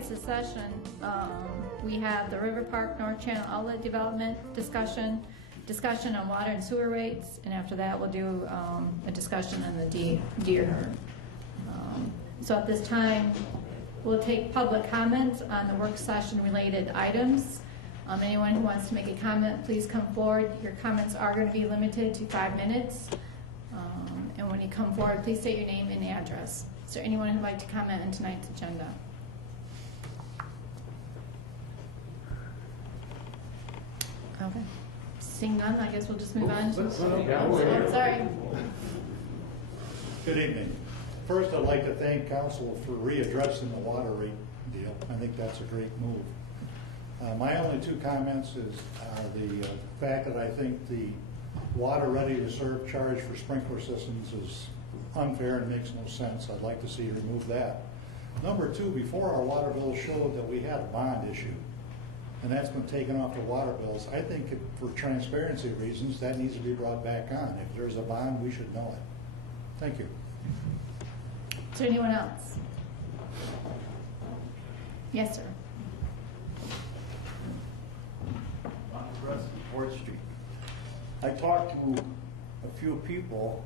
tonight's session, we have the River Park North Channel Outlet Development discussion on water and sewer rates, and after that we'll do a discussion on the deer herd. So at this time, we'll take public comments on the work session related items. Anyone who wants to make a comment, please come forward. Your comments are going to be limited to 5 minutes. And when you come forward, please state your name and address. Is there anyone who'd like to comment on tonight's agenda? Okay. Seeing none, I guess we'll just move on. Sorry. Good evening. First, I'd like to thank council for readdressing the water rate deal. I think that's a great move. My only two comments is the fact that I think the water ready to serve charge for sprinkler systems is unfair and makes no sense. I'd like to see you remove that. Number two, before our water bill showed that we had a bond issue, and that's been taken off the water bills. I think for transparency reasons, that needs to be brought back on. If there's a bond, we should know it. Thank you. Is there anyone else? Yes, sir. On 4th Street. I talked to a few people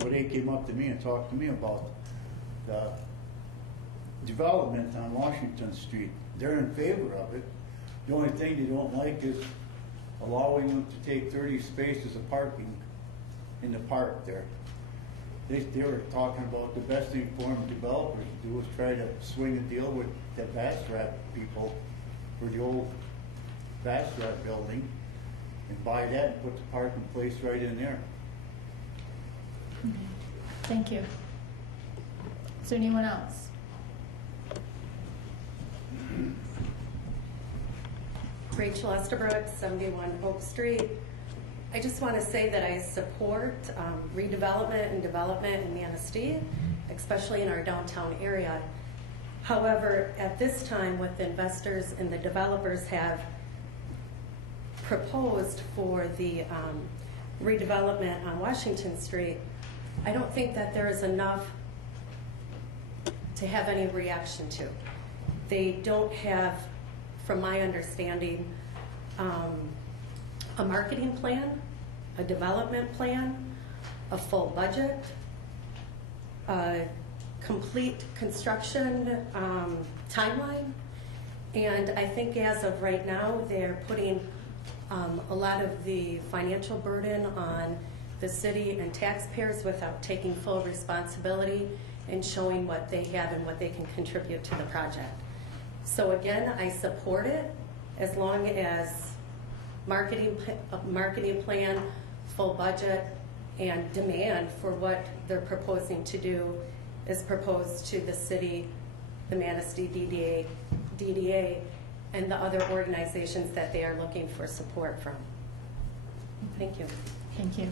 where they came up to me and talked to me about the development on Washington Street. They're in favor of it. The only thing they don't like is allowing them to take 30 spaces of parking in the park there. They were talking about the best thing for them developers to do is try to swing a deal with the Bastrap people for the old Bastrap building and buy that and put the parking place right in there. Thank you. Is there anyone else? Rachel Estabrook, 71 Oak Street. I just want to say that I support redevelopment and development in Manistee, especially in our downtown area. However, at this time, what the investors and the developers have proposed for the redevelopment on Washington Street, I don't think that there is enough to have any reaction to. They don't have, from my understanding, a marketing plan, a development plan, a full budget, a complete construction timeline. And I think as of right now, they're putting a lot of the financial burden on the city and taxpayers without taking full responsibility and showing what they have and what they can contribute to the project. So again, I support it as long as marketing plan, full budget, and demand for what they're proposing to do is proposed to the city, the Manistee DDA, and the other organizations that they are looking for support from. Thank you. Thank you.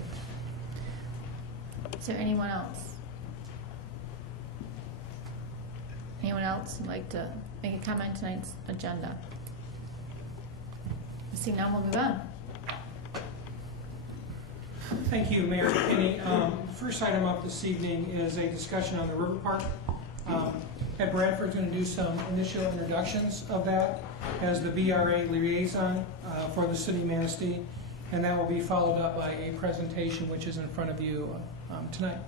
Is there anyone else? Anyone else would like to make a comment on tonight's agenda? Seeing none, we'll move on. Thank you, Mayor Kinney. First item up this evening is a discussion on the River Park. Ed Bradford's going to do some initial introductions of that as the BRA liaison for the city of Manistee, and that will be followed up by a presentation which is in front of you tonight.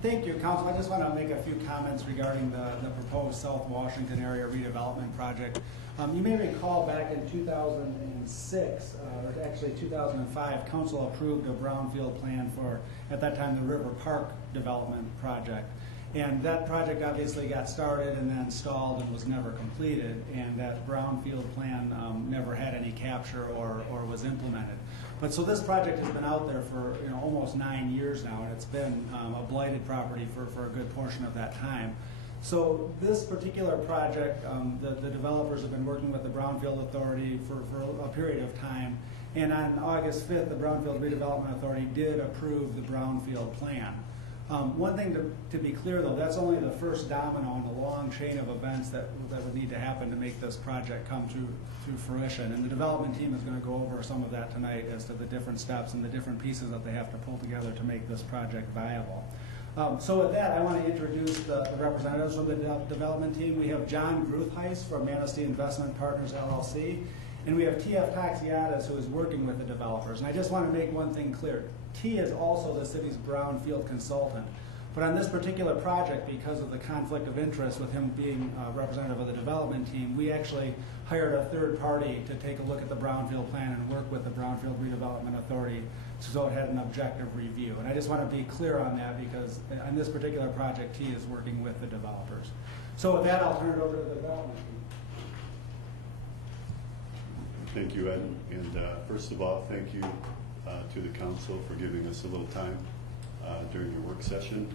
Thank you, Council. I just want to make a few comments regarding the proposed South Washington area redevelopment project. You may recall back in 2006, or actually 2005, Council approved a brownfield plan for, at that time, the River Park development project. And that project obviously got started and then stalled and was never completed, and that brownfield plan never had any capture or was implemented. But so this project has been out there for almost 9 years now, and it's been a blighted property for a good portion of that time. So this particular project, the developers have been working with the Brownfield Authority for a period of time, and on August 5th, the Brownfield Redevelopment Authority did approve the Brownfield plan. One thing to be clear, though, that's only the first domino in a long chain of events that would need to happen to make this project come to fruition. And the development team is going to go over some of that tonight as to the different steps and the different pieces that they have to pull together to make this project viable. So with that, I want to introduce the the representatives from the development team. We have John Gruthheis from Manistee Investment Partners LLC, and we have TF Taxiatas, who is working with the developers. And I just want to make one thing clear. T is also the city's brownfield consultant. But on this particular project, because of the conflict of interest with him being a representative of the development team, we actually hired a third party to take a look at the brownfield plan and work with the Brownfield Redevelopment Authority so it had an objective review. And I just want to be clear on that because on this particular project, T is working with the developers. So with that, I'll turn it over to the development team. Thank you, Ed. And first of all, thank you to the council for giving us a little time during your work session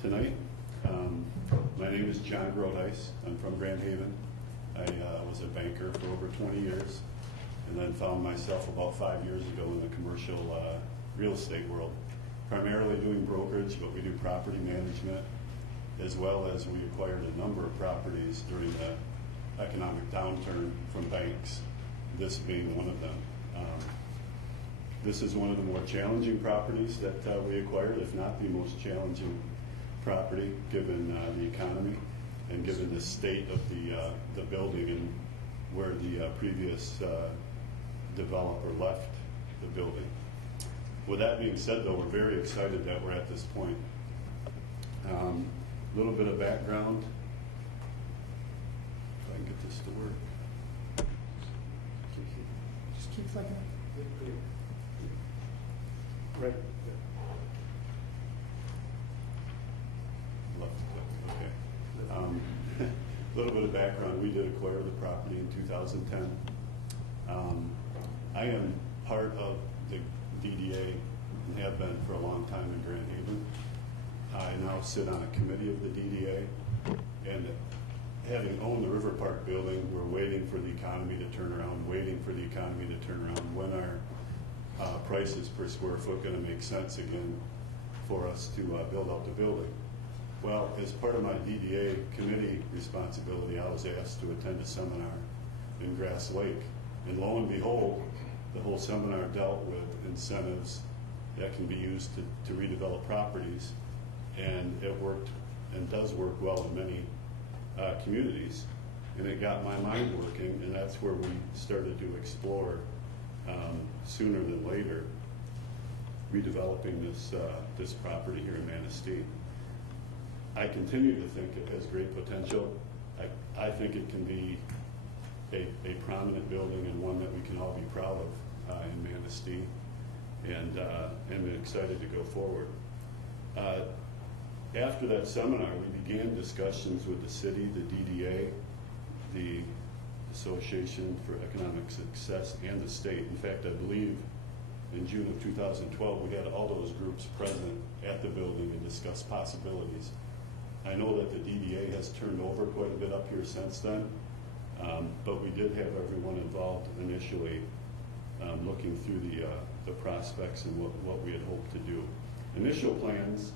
tonight. My name is John Gruthheis. I'm from Grand Haven. I was a banker for over 20 years and then found myself about 5 years ago in the commercial real estate world, primarily doing brokerage, but we do property management, as well as we acquired a number of properties during the economic downturn from banks, this being one of them. This is one of the more challenging properties that we acquired, if not the most challenging property, given the economy and given the state of the building and where the previous developer left the building. With that being said, though, we're very excited that we're at this point. A little bit of background, if I can get this to work. Just keep flicking. Right. Left click, okay. A little bit of background, we did acquire the property in 2010. I am part of the DDA and have been for a long time in Grand Haven. I now sit on a committee of the DDA, and having owned the River Park building, we're waiting for the economy to turn around, when our prices per square foot going to make sense again for us to build out the building. Well, as part of my DDA committee responsibility, I was asked to attend a seminar in Grass Lake. And lo and behold, the whole seminar dealt with incentives that can be used to redevelop properties. And it worked and does work well in many communities. And it got my mind working, and that's where we started to explore sooner than later redeveloping this property here in Manistee. I continue to think it has great potential. I think it can be a prominent building and one that we can all be proud of in Manistee, and I'm excited to go forward. After that seminar, we began discussions with the city, the DDA, the Association for Economic Success, and the state. In fact, I believe in June of 2012, we had all those groups present at the building and discussed possibilities. I know that the DDA has turned over quite a bit up here since then, but we did have everyone involved initially looking through the prospects and what we had hoped to do. Initial plans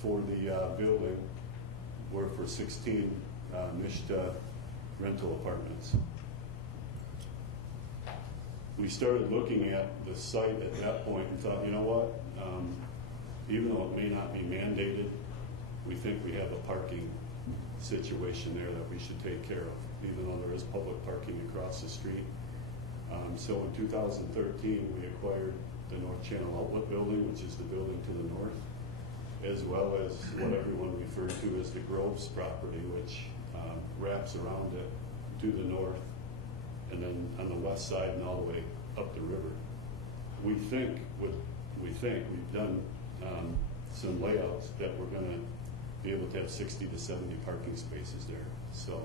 for the building were for 16 Mishta rental apartments. We started looking at the site at that point and thought, you know what, even though it may not be mandated, we think we have a parking situation there that we should take care of, even though there is public parking across the street. So in 2013, we acquired the North Channel Outlet Building, which is the building to the north, as well as what everyone referred to as the Groves property, which wraps around it to the north, and then on the west side and all the way up the river. We think we've done some layouts that we're going to be able to have 60 to 70 parking spaces there. So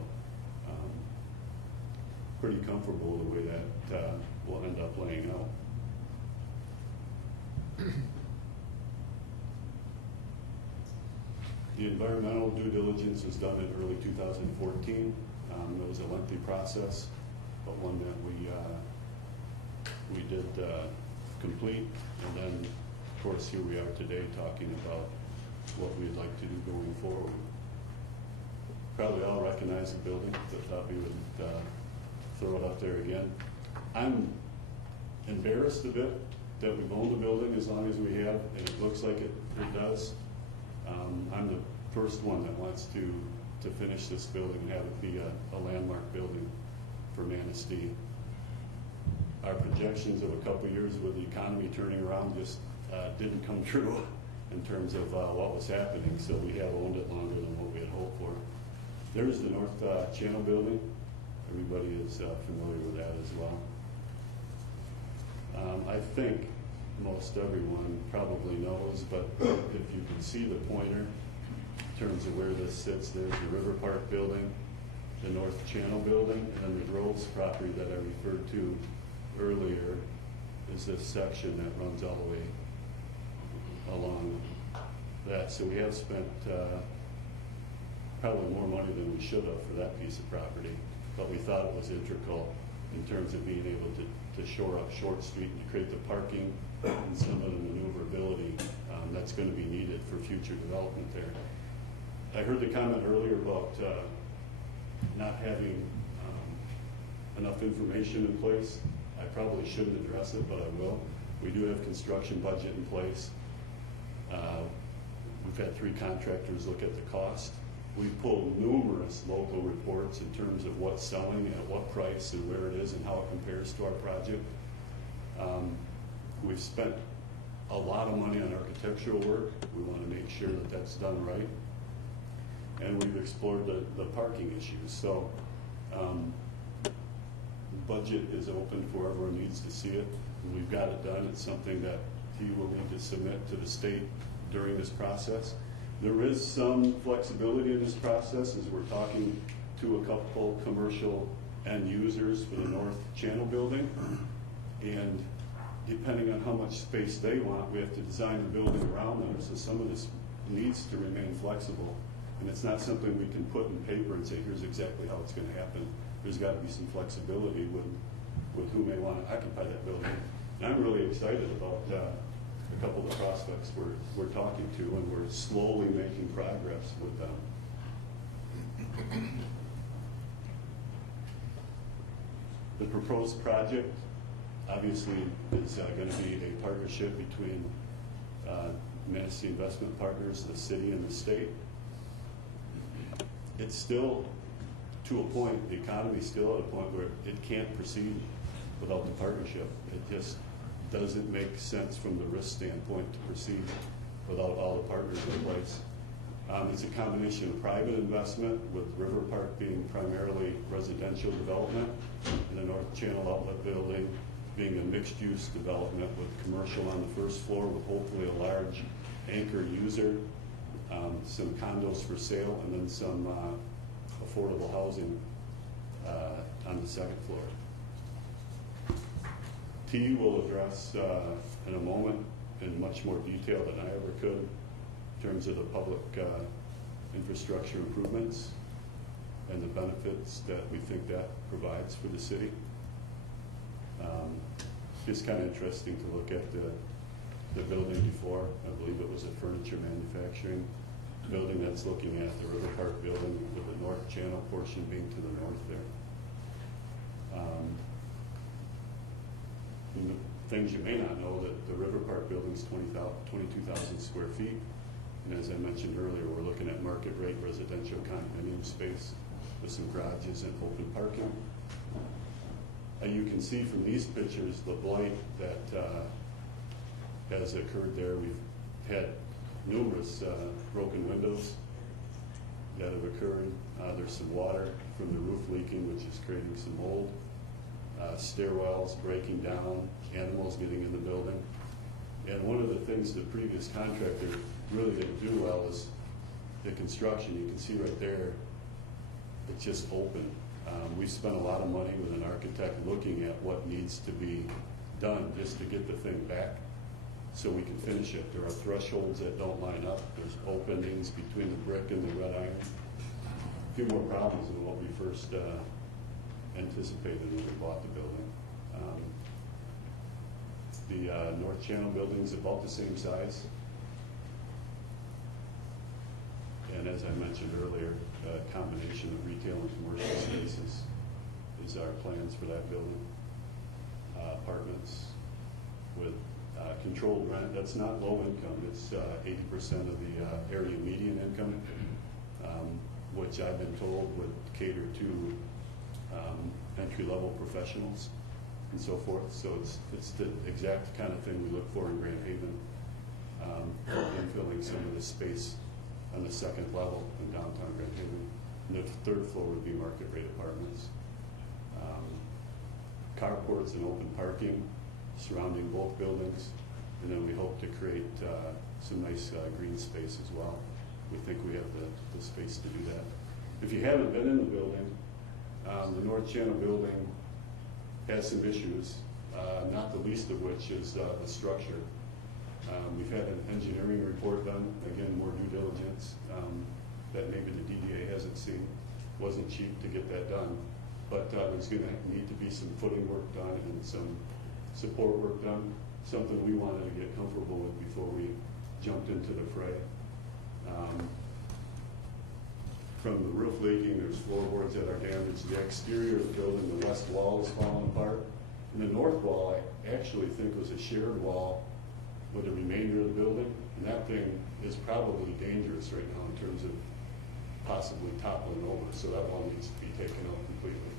pretty comfortable the way that will end up laying out. The environmental due diligence was done in early 2014. It was a lengthy process, but one that we did complete. And then, of course, here we are today talking about what we'd like to do going forward. Probably all recognize the building, but thought we would throw it up there again. I'm embarrassed a bit that we've owned the building as long as we have, and it looks like it does. I'm first one that wants to finish this building and have it be a landmark building for Manistee. Our projections of a couple of years with the economy turning around just didn't come true in terms of what was happening, so we have owned it longer than what we had hoped for. There's the North Channel building. Everybody is familiar with that as well. I think most everyone probably knows, but if you can see the pointer in terms of where this sits, there's the River Park building, the North Channel building, and then the Groves property that I referred to earlier is this section that runs all the way along that. So we have spent probably more money than we should have for that piece of property, but we thought it was integral in terms of being able to shore up Short Street and to create the parking and some of the maneuverability that's going to be needed for future development there. I heard the comment earlier about not having enough information in place. I probably shouldn't address it, but I will. We do have construction budget in place. We've had 3 contractors look at the cost. We've pulled numerous local reports in terms of what's selling, at what price, and where it is, and how it compares to our project. We've spent a lot of money on architectural work. We want to make sure that that's done right. And we've explored the parking issues. So budget is open for whoever needs to see it. We've got it done. It's something that he will need to submit to the state during this process. There is some flexibility in this process as we're talking to a couple commercial end users for the North Channel building. And depending on how much space they want, we have to design the building around them. So some of this needs to remain flexible. And it's not something we can put in paper and say, here's exactly how it's going to happen. There's got to be some flexibility with who may want to occupy that building. And I'm really excited about a couple of the prospects we're talking to, and we're slowly making progress with them. The proposed project obviously is going to be a partnership between Manistee Investment Partners, the city, and the state. It's still to a point, the economy's still at a point where it can't proceed without the partnership. It just doesn't make sense from the risk standpoint to proceed without all the partners in place. It's a combination of private investment, with River Park being primarily residential development, and the North Channel Outlet building being a mixed-use development with commercial on the first floor with hopefully a large anchor user, some condos for sale, and then some affordable housing on the second floor. T will address in a moment in much more detail than I ever could in terms of the public infrastructure improvements and the benefits that we think that provides for the city. Just kind of interesting to look at the building before. I believe it was a furniture manufacturing building that's looking at the River Park building with the North Channel portion being to the north there. The things you may not know, that the River Park building is 22,000 square feet. And as I mentioned earlier, we're looking at market rate residential condominium space with some garages and open parking. You can see from these pictures the blight that has occurred there. We've had numerous broken windows that have occurred. There's some water from the roof leaking, which is creating some mold. Stairwells breaking down, animals getting in the building. And one of the things the previous contractor really didn't do well is the construction. You can see right there, it's just open. We spent a lot of money with an architect looking at what needs to be done just to get the thing back so we can finish it. There are thresholds that don't line up. There's openings between the brick and the red iron. A few more problems than what we first anticipated when we bought the building. The North Channel building is about the same size. And as I mentioned earlier, a combination of retail and commercial spaces is our plans for that building. Apartments with controlled rent. That's not low income. It's 80% of the area median income, which I've been told would cater to entry-level professionals and so forth. So it's the exact kind of thing we look for in Grand Haven, infilling some of the space on the second level in downtown Grand Haven. And the third floor would be market rate apartments. Carports and open parking surrounding both buildings. And then we hope to create some nice green space as well. We think we have the space to do that. If you haven't been in the building, the North Channel building has some issues, not the least of which is the structure. We've had an engineering report done, again, more due diligence that maybe the DDA hasn't seen. Wasn't cheap to get that done, but there's going to need to be some footing work done and some support work done, something we wanted to get comfortable with before we jumped into the fray. From the roof leaking, there's floorboards that are damaged. The exterior of the building, the west wall is falling apart. And the north wall, I actually think was a shared wall with the remainder of the building. And that thing is probably dangerous right now in terms of possibly toppling over. So that wall needs to be taken out completely.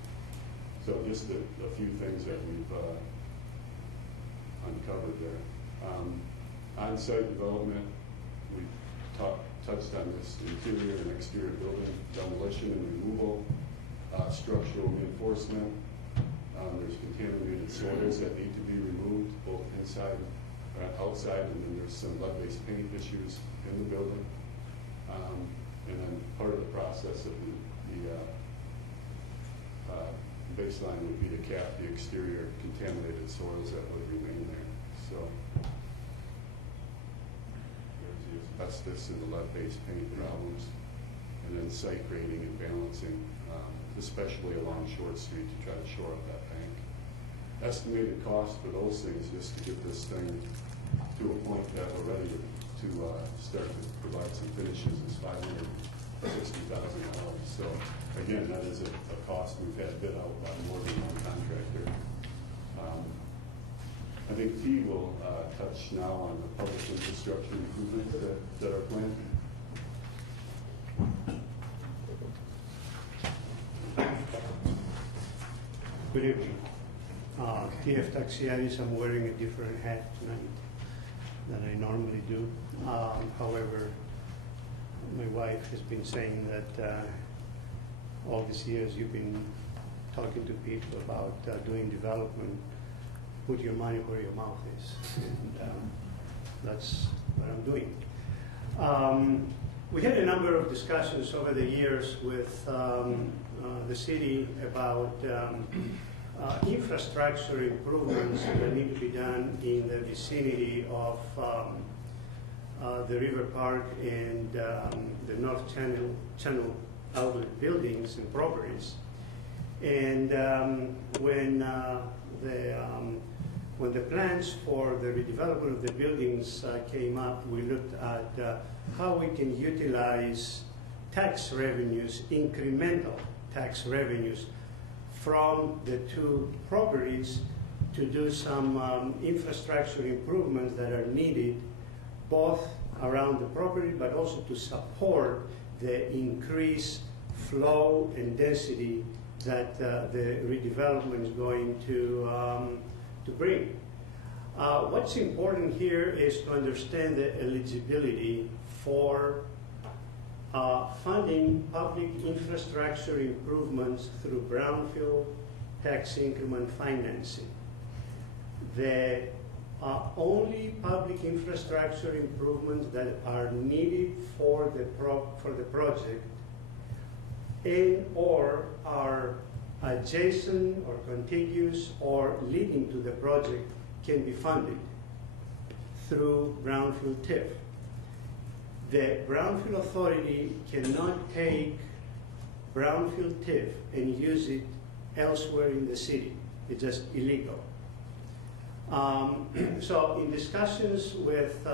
So just a few things that we've uncovered there. On-site development, we touched on this: interior and exterior building demolition and removal, structural reinforcement. There's contaminated soils that need to be removed, both inside and outside, and then there's some lead-based paint issues in the building. And then part of the process of the baseline would be to cap the exterior contaminated soils that would remain there. So there's the asbestos and the lead-based paint problems, and then site grading and balancing, especially along Short Street to try to shore up that bank. Estimated cost for those things, just to get this thing to a point that we're ready to start to provide some finishes, is $560,000. So again, that is a cost we've had bid out by more than one contractor. I think T will touch now on the public infrastructure improvements that are planned. Good evening. TF Taxiaris, I'm wearing a different hat tonight than I normally do. However, my wife has been saying that all these years you've been talking to people about doing development, put your money where your mouth is. And that's what I'm doing. We had a number of discussions over the years with the city about infrastructure improvements that need to be done in the vicinity of the River Park and the North Channel outlet buildings and properties. And when the plans for the redevelopment of the buildings came up, we looked at how we can utilize tax revenues, incremental tax revenues from the two properties to do some infrastructure improvements that are needed both around the property but also to support the increased flow and density that the redevelopment is going to bring. What's important here is to understand the eligibility for funding public infrastructure improvements through brownfield tax increment financing. The only public infrastructure improvements that are needed for the project and or are adjacent or contiguous or leading to the project can be funded through brownfield TIF. The Brownfield Authority cannot take brownfield TIF and use it elsewhere in the city. It's just illegal. So in discussions with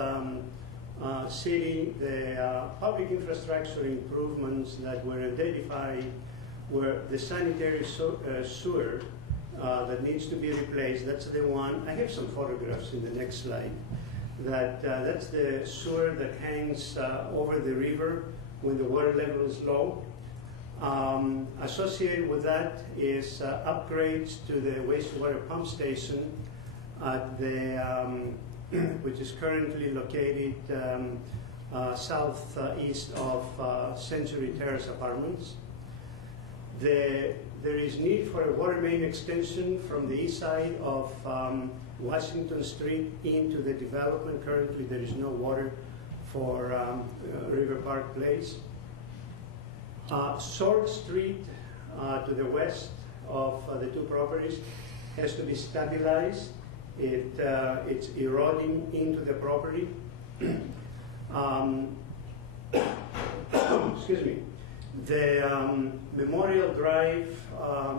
city, the public infrastructure improvements that were identified were the sanitary sewer that needs to be replaced. That's the one. I have some photographs in the next slide. That's the sewer that hangs over the river when the water level is low. Associated with that is upgrades to the wastewater pump station at which is currently located southeast of Century Terrace Apartments. There is need for a water main extension from the east side of Washington Street into the development. Currently, there is no water for River Park Place. Sword Street to the west of the two properties has to be stabilized. It's eroding into the property. Excuse me. The Memorial Drive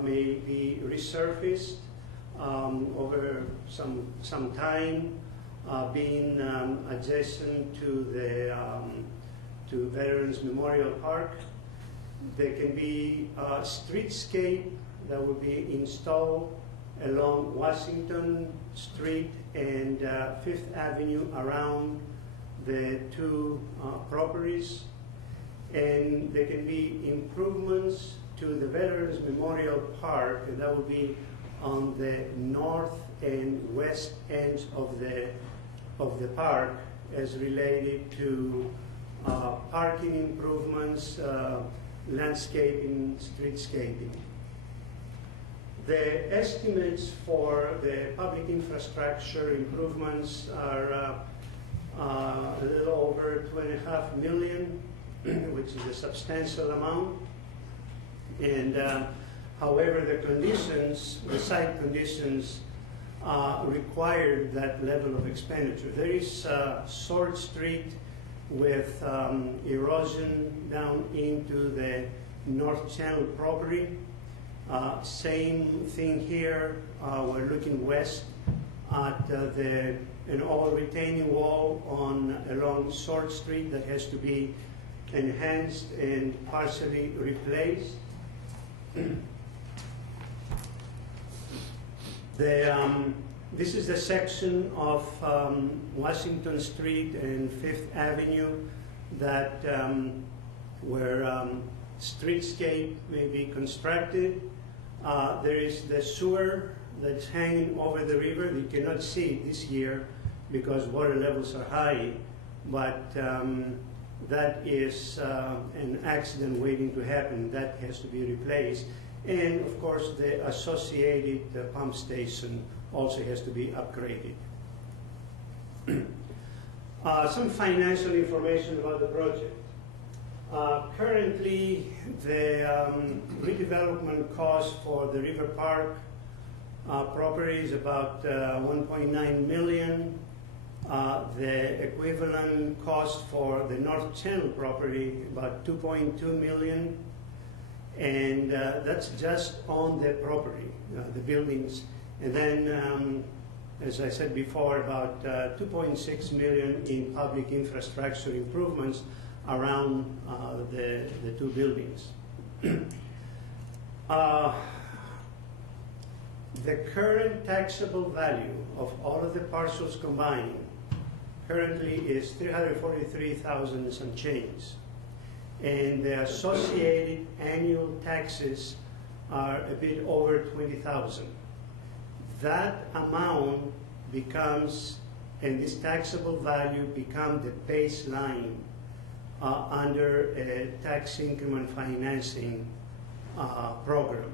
may be resurfaced over some time, being adjacent to the to Veterans Memorial Park. There can be a streetscape that will be installed along Washington Street and Fifth Avenue around the two properties. And there can be improvements to the Veterans Memorial Park, and that will be on the north and west ends of the park, as related to parking improvements, landscaping, streetscaping. The estimates for the public infrastructure improvements are a little over $2.5 million, which is a substantial amount. And however, the site conditions required that level of expenditure. There is Sword Street with erosion down into the North Channel property. Same thing here. We're looking west at an old retaining wall along Sword Street that has to be enhanced and partially replaced. This is the section of Washington Street and Fifth Avenue that where streetscape may be constructed. There is the sewer that's hanging over the river. You cannot see it this year because water levels are high, but that is an accident waiting to happen. That has to be replaced. And of course, the associated pump station also has to be upgraded. Some financial information about the project. Currently, the redevelopment cost for the River Park property is about $1.9 million. The equivalent cost for the North Channel property, about $2.2 million. And that's just on the property, the buildings. And then, as I said before, about $2.6 million in public infrastructure improvements around the two buildings. The current taxable value of all of the parcels combined currently is $343,000 and some change. And the associated annual taxes are a bit over $20,000. That amount becomes, and this taxable value becomes the baseline under a tax increment financing program.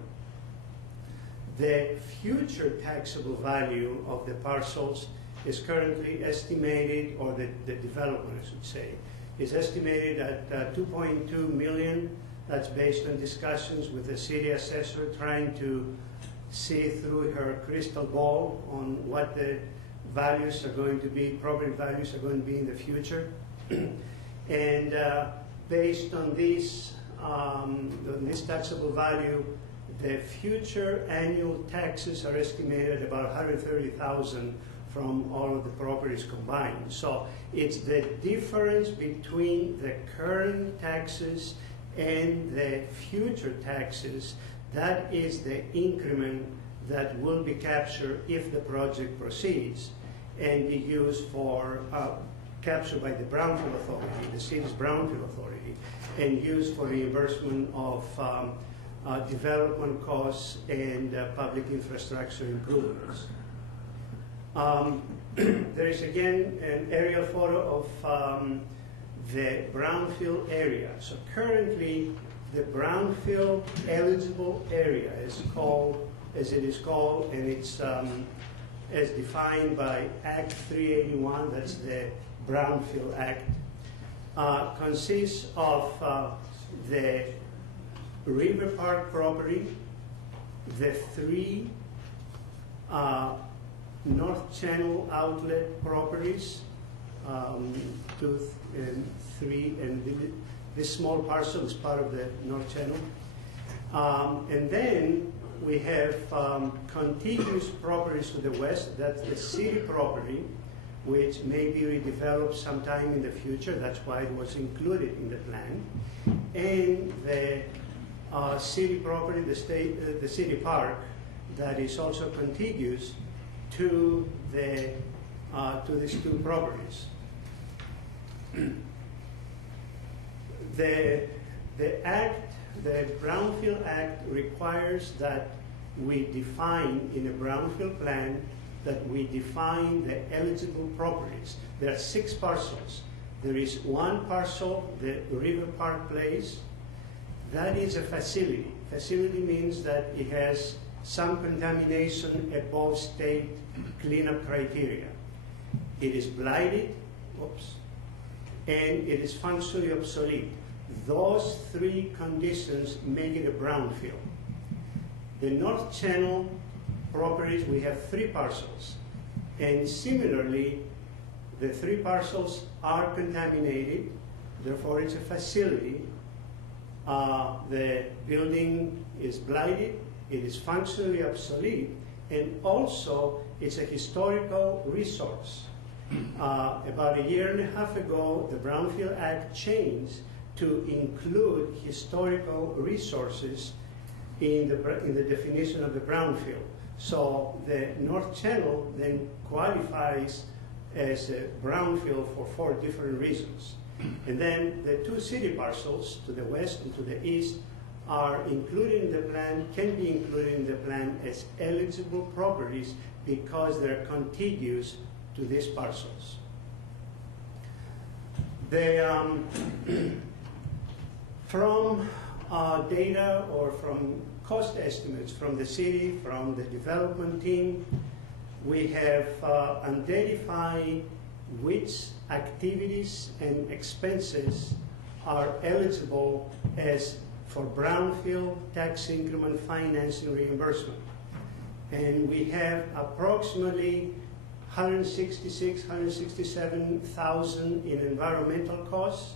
The future taxable value of the parcels is currently estimated, or the development, I should say, is estimated at $2.2 million. That's based on discussions with the city assessor trying to see through her crystal ball on what the values are going to be, property values are going to be in the future. And based on this taxable value, the future annual taxes are estimated at about $130,000 from all of the properties combined. So it's the difference between the current taxes and the future taxes. That is the increment that will be captured if the project proceeds and be used for captured by the Brownfield Authority, the city's Brownfield Authority, and used for reimbursement of development costs and public infrastructure improvements. There is again an aerial photo of the Brownfield area. So currently, the Brownfield eligible area is called, as it is called, and it's as defined by Act 381, that's the Brownfield Act, consists of the River Park property, the 3 North Channel outlet properties, 2 and 3, and this small parcel is part of the North Channel. And then we have contiguous properties to the west. That's the city property, which may be redeveloped sometime in the future. That's why it was included in the plan. And the city property, the city park, that is also contiguous to these 2 properties. The Brownfield Act requires that we define in a Brownfield plan that we define the eligible properties. There are 6 parcels. There is 1 parcel, the River Park Place. That is a facility. Facility means that it has some contamination above state cleanup criteria. It is blighted, and it is functionally obsolete. Those 3 conditions make it a brownfield. The North Channel properties, we have 3 parcels. And similarly, the 3 parcels are contaminated, therefore it's a facility. The building is blighted, it is functionally obsolete, and also it's a historical resource. About 1.5 years ago, the Brownfield Act changed to include historical resources in the definition of the brownfield. So the North Channel then qualifies as a brownfield for 4 different reasons. And then the 2 city parcels to the west and to the east are included in the plan, can be included in the plan as eligible properties because they're contiguous to these parcels. From data or from cost estimates from the city, from the development team, we have identified which activities and expenses are eligible as for brownfield tax increment financing reimbursement. And we have approximately 166, 167,000 in environmental costs.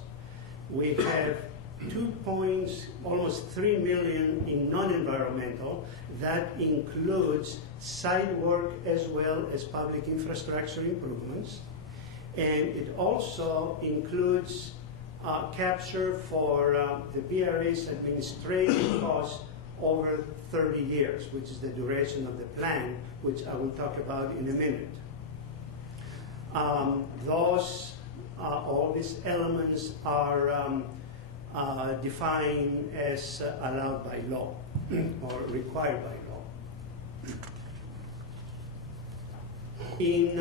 We have almost 3 million in non-environmental. That includes site work as well as public infrastructure improvements. And it also includes capture for the BRA's administrative costs over 30 years, which is the duration of the plan, which I will talk about in a minute. All these elements are defined as allowed by law or required by law. In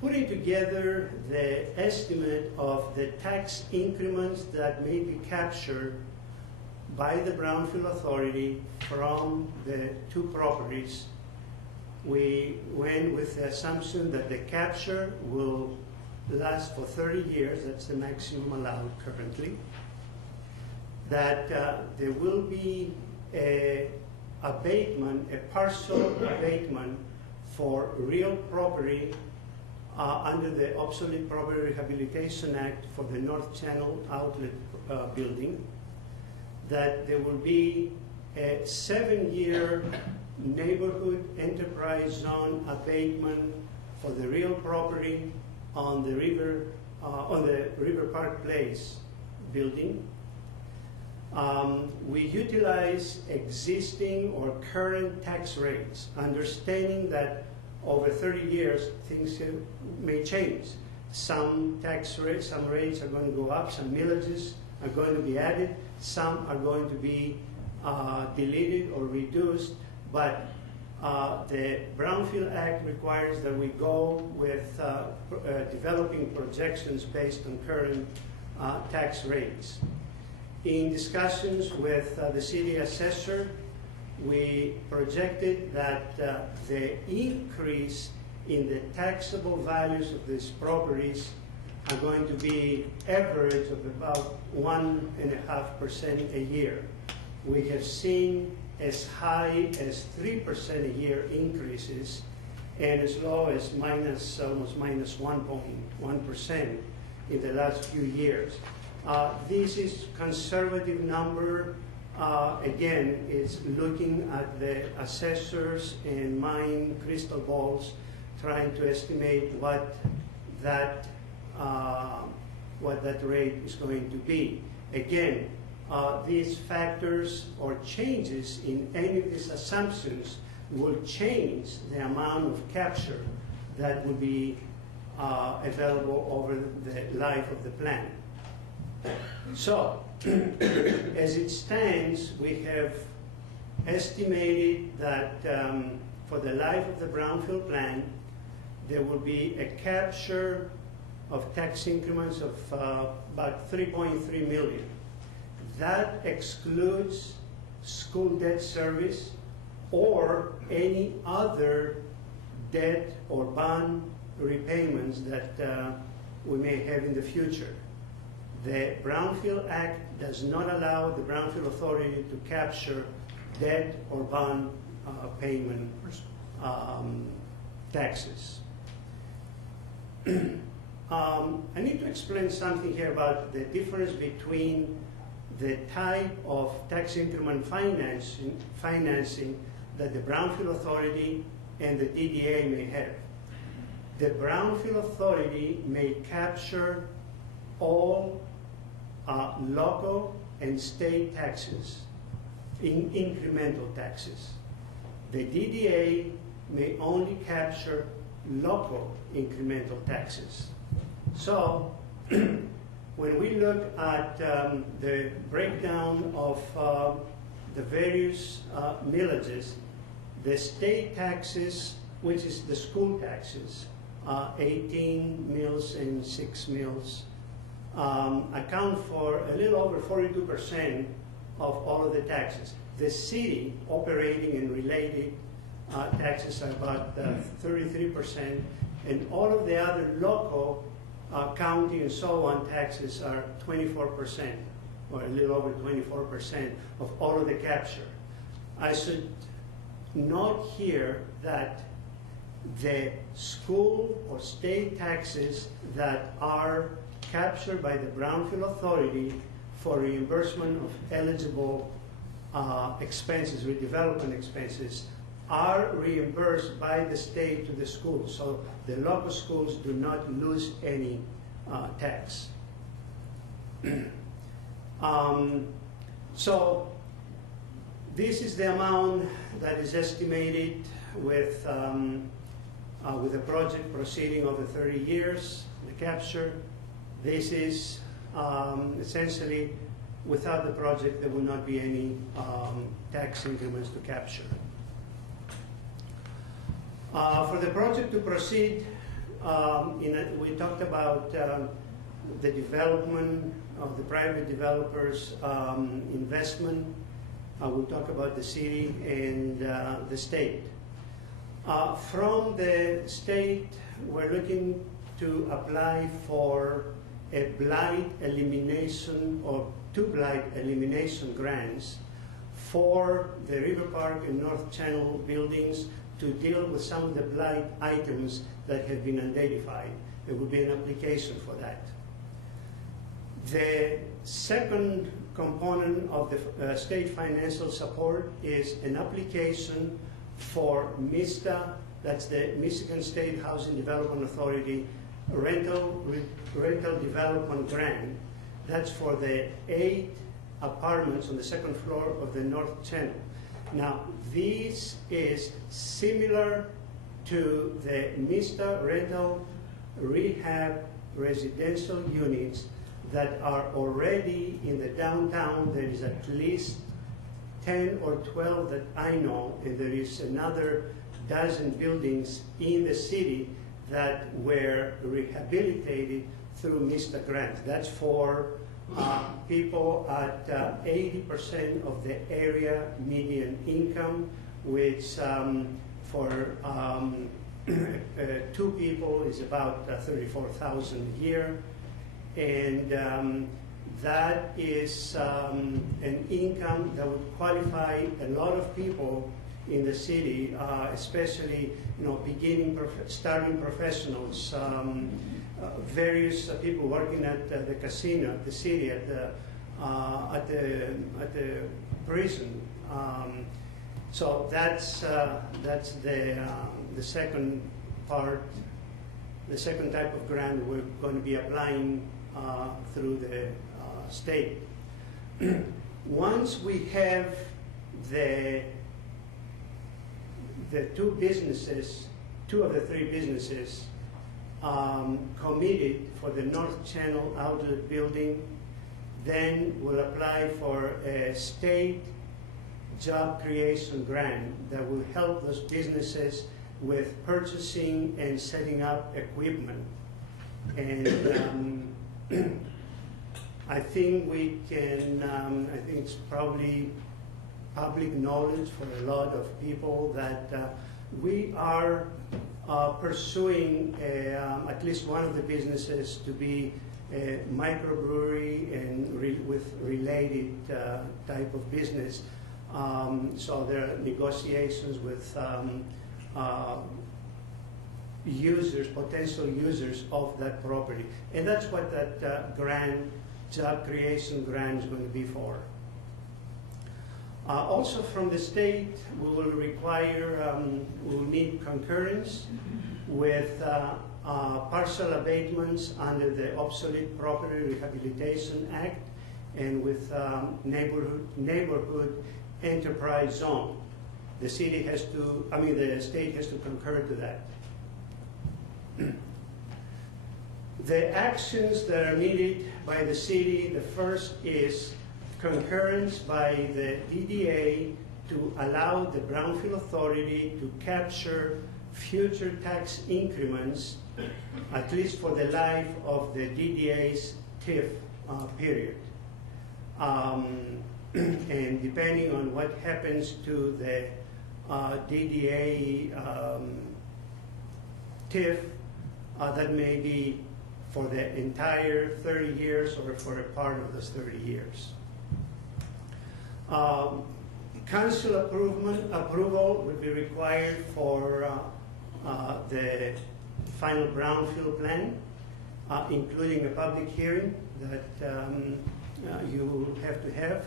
putting together the estimate of the tax increments that may be captured by the Brownfield Authority from the 2 properties, we went with the assumption that the capture will last for 30 years, that's the maximum allowed currently, that there will be a abatement, a partial abatement for real property under the Obsolete Property Rehabilitation Act for the North Channel outlet building, that there will be a 7-year neighborhood enterprise zone abatement for the real property on the River Park Place building. We utilize existing or current tax rates, understanding that over 30 years things may change. Some rates are going to go up, some millages are going to be added, some are going to be deleted or reduced, but the Brownfield Act requires that we go with developing projections based on current tax rates. In discussions with the city assessor, we projected that the increase in the taxable values of these properties are going to be average of about 1.5% a year. We have seen as high as 3% a year increases and as low as almost minus 1.1% in the last few years. This is conservative number. Again, it's looking at the assessors and mine crystal balls, trying to estimate what that rate is going to be. Again, these factors or changes in any of these assumptions will change the amount of capture that will be available over the life of the plan. So, as it stands, we have estimated that for the life of the Brownfield plan, there will be a capture of tax increments of about 3.3 million. That excludes school debt service or any other debt or bond repayments that we may have in the future. The Brownfield Act does not allow the Brownfield Authority to capture debt or bond payment taxes. I need to explain something here about the difference between the type of tax increment financing that the Brownfield Authority and the DDA may have. The Brownfield Authority may capture all local and state taxes, incremental taxes. The DDA may only capture local incremental taxes. So, when we look at the breakdown of the various millages, the state taxes, which is the school taxes, 18 mills and 6 mills, account for a little over 42% of all of the taxes. The city operating and related taxes are about 33%, and all of the other local, county and so on taxes are 24%, or a little over 24% of all of the capture. I should note here that the school or state taxes that are captured by the Brownfield Authority for reimbursement of eligible expenses, redevelopment expenses, are reimbursed by the state to the schools. So the local schools do not lose any tax. So this is the amount that is estimated with the project proceeding over 30 years, the capture. This is essentially, without the project, there will not be any tax increments to capture. For the project to proceed, we talked about the development of the private developers' investment. We'll talk about the city and the state. From the state, we're looking to apply for a blight elimination or 2 blight elimination grants for the River Park and North Channel buildings to deal with some of the blight items that have been identified. There will be an application for that. The second component of the state financial support is an application for MISTA, that's the Michigan State Housing Development Authority rental development grant. That's for the 8 apartments on the second floor of the North Channel. Now, this is similar to the MISTA rental rehab residential units that are already in the downtown. There is at least 10 or 12 that I know, and there is another dozen buildings in the city that were rehabilitated through MISTA grant. That's for people at 80% of the area median income, which for two people is about $34,000 a year. And that is an income that would qualify a lot of people in the city, especially starting professionals, various people working at the casino, at the city, at the prison. So that's the second part, the second type of grant we're going to be applying through the state. Once we have the two businesses, two of the three businesses committed for the North Channel outlet building, then we'll apply for a state job creation grant that will help those businesses with purchasing and setting up equipment. And I think we can, I think it's probably public knowledge for a lot of people that we are pursuing at least one of the businesses to be a microbrewery and with related type of business. So there are negotiations with users, potential users of that property. And that's what that grant, job creation grant is going to be for. Also from the state, we will require, we'll need concurrence with partial abatements under the Obsolete Property Rehabilitation Act and with neighborhood enterprise zone. The city has to, the state has to concur to that. The actions that are needed by the city, the first is concurrence by the DDA to allow the Brownfield Authority to capture future tax increments, at least for the life of the DDA's TIF period. And depending on what happens to the DDA TIF, that may be for the entire 30 years or for a part of those 30 years. Council approval will be required for the final brownfield plan, including a public hearing that you have to have.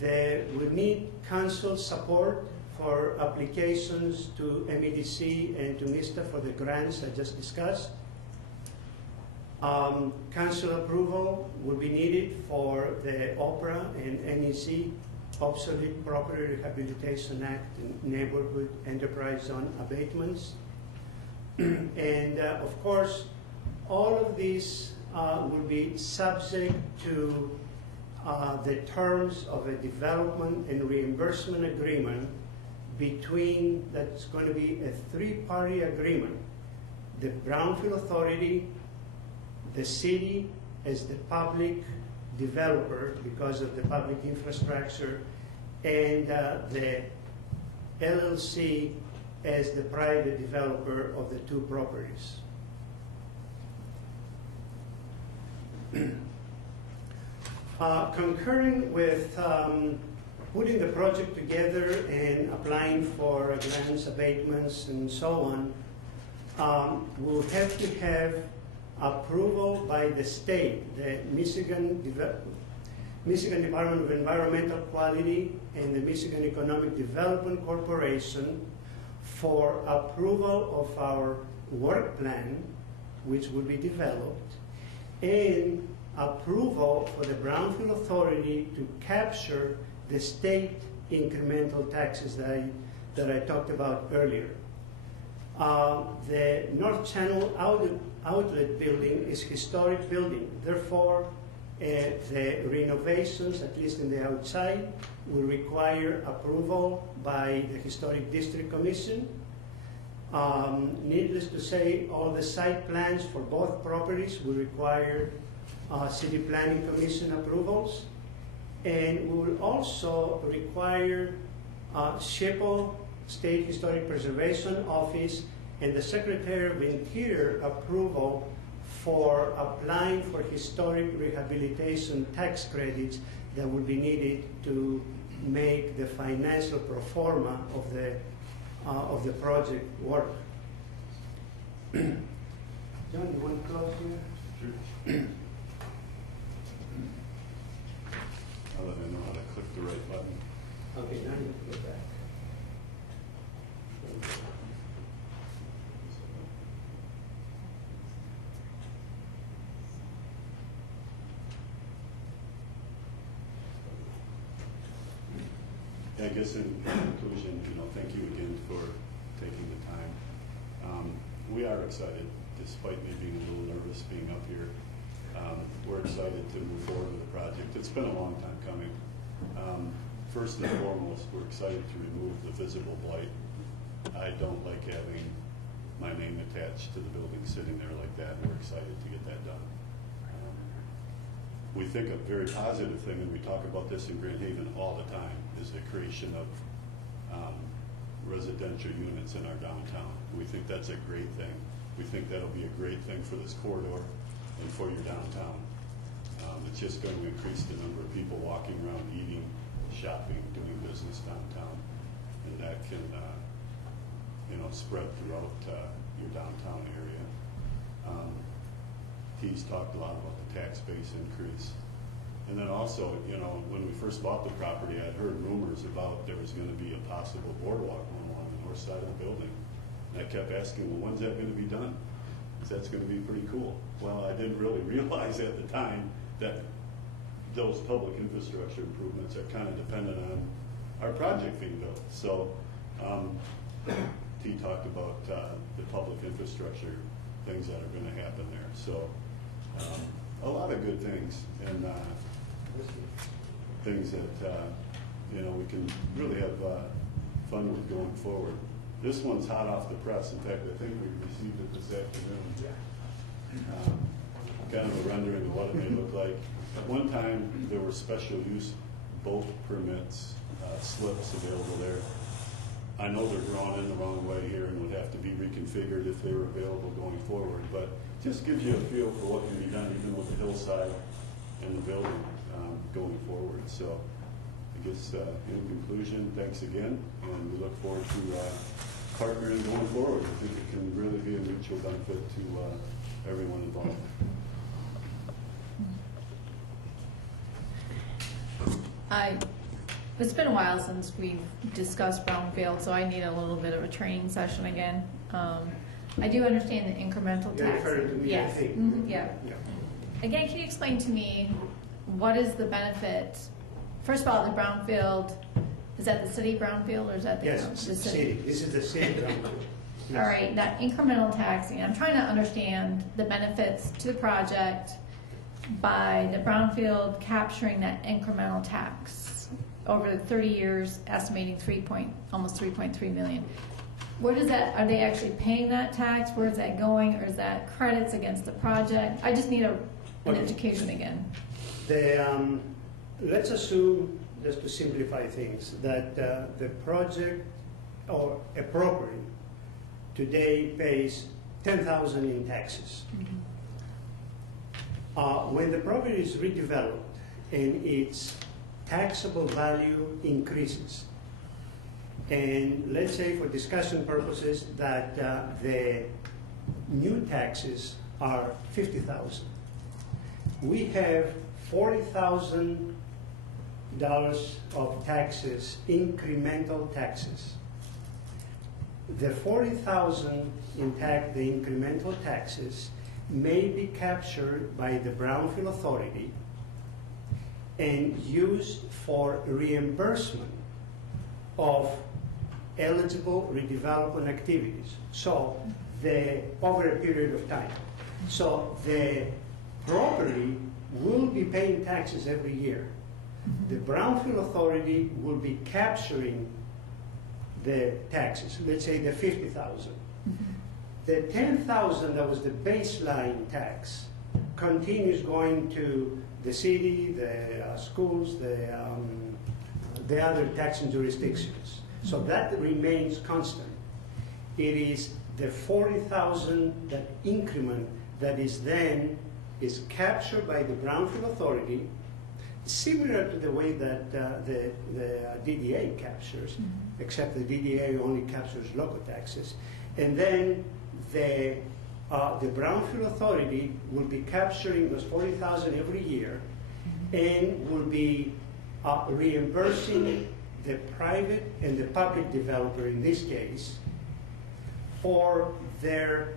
They will need council support for applications to MEDC and to MISTA for the grants I just discussed. Council approval will be needed for the OPRA and NEC, Obsolete Property Rehabilitation Act and Neighborhood Enterprise Zone abatements. And of course, all of these will be subject to the terms of a development and reimbursement agreement between, that's going to be a three-party agreement, the Brownfield Authority, the city as the public developer because of the public infrastructure, and the LLC as the private developer of the two properties. Concurring with putting the project together and applying for grants, abatements, and so on, we'll have to have approval by the state, the Michigan Department of Environmental Quality and the Michigan Economic Development Corporation for approval of our work plan, which will be developed, and approval for the Brownfield Authority to capture the state incremental taxes that I talked about earlier. The North Channel Outlet building is historic building. Therefore, the renovations, at least in the outside, will require approval by the Historic District Commission. Needless to say, all the site plans for both properties will require City Planning Commission approvals. And we will also require SHPO, State Historic Preservation Office, and the Secretary of Interior approval for applying for historic rehabilitation tax credits that will be needed to make the financial pro forma of the project work. John, you want to close here? Sure. Now that I know how to click the right button. Okay, now you can go back. I guess in conclusion, thank you again for taking the time. We are excited, despite me being a little nervous being up here. We're excited to move forward with the project. It's been a long time coming. First and foremost, we're excited to remove the visible blight. I don't like having my name attached to the building sitting there like that. We're excited to get that done. We think a very positive thing, and we talk about this in Grand Haven all the time, is the creation of residential units in our downtown. We think that's a great thing. We think that'll be a great thing for this corridor and for your downtown. It's just going to increase the number of people walking around, eating, shopping, doing business downtown, and that can spread throughout your downtown area. He's talked a lot about the tax base increase. And then also, when we first bought the property, I'd heard rumors about there was going to be a possible boardwalk going along the north side of the building. And I kept asking, well, when's that going to be done? Because that's going to be pretty cool. Well, I didn't really realize at the time that those public infrastructure improvements are kind of dependent on our project being built. So he talked about the public infrastructure things that are going to happen there. So a lot of good things, and things that we can really have fun with going forward. This one's hot off the press. In fact, I think we received it this afternoon. Kind of a rendering of what it may look like. At one time, there were special use boat permits, slips available there. I know they're drawn in the wrong way here and would have to be reconfigured if they were available going forward, but just gives you a feel for what can be done even with the hillside and the building going forward. So I guess in conclusion, thanks again, and we look forward to partnering going forward. I think it can really be a mutual benefit to everyone involved. It's been a while since we've discussed brownfield, so I need a little bit of a training session again. I do understand the incremental You're tax. referring to me, I Yes. think. Mhm, yeah. Again, can you explain to me what is the benefit? First of all, the brownfield, is that the city brownfield or is that the Yes, county? it's the city. This is the city. All right, that incremental taxing, I'm trying to understand the benefits to the project by the brownfield capturing that incremental tax over the 30 years, estimating almost 3.3 million. Where does that, are they actually paying that tax? Where is that going? Or is that credits against the project? I just need an Okay. education again. Let's assume, just to simplify things, that the project or a property today pays $10,000 in taxes. When the property is redeveloped and its taxable value increases, and let's say for discussion purposes that the new taxes are $50,000, we have $40,000 of taxes, incremental taxes. The $40,000 the incremental taxes may be captured by the Brownfield Authority and used for reimbursement of eligible redevelopment activities. So over a period of time. So the property will be paying taxes every year. The Brownfield Authority will be capturing the taxes, let's say the 50,000. The 10,000 that was the baseline tax continues going to the city, the schools, the other taxing jurisdictions. So that remains constant. It is the 40,000, that increment that is captured by the Brownfield Authority, similar to the way that the DDA captures, except the DDA only captures local taxes. And then the Brownfield Authority will be capturing those 40,000 every year and will be reimbursing the private and the public developer, in this case, for their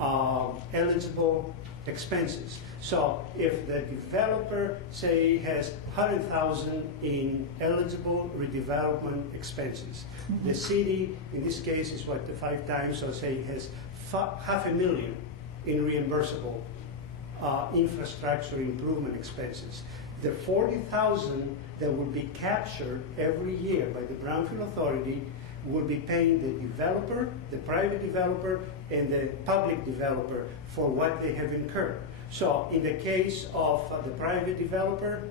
eligible expenses. So if the developer, say, has 100,000 in eligible redevelopment expenses, the city, in this case, is what, the 5 times, so say has $500,000 in reimbursable infrastructure improvement expenses. The 40,000 that will be captured every year by the Brownfield Authority will be paying the developer, the private developer, and the public developer for what they have incurred. So in the case of the private developer,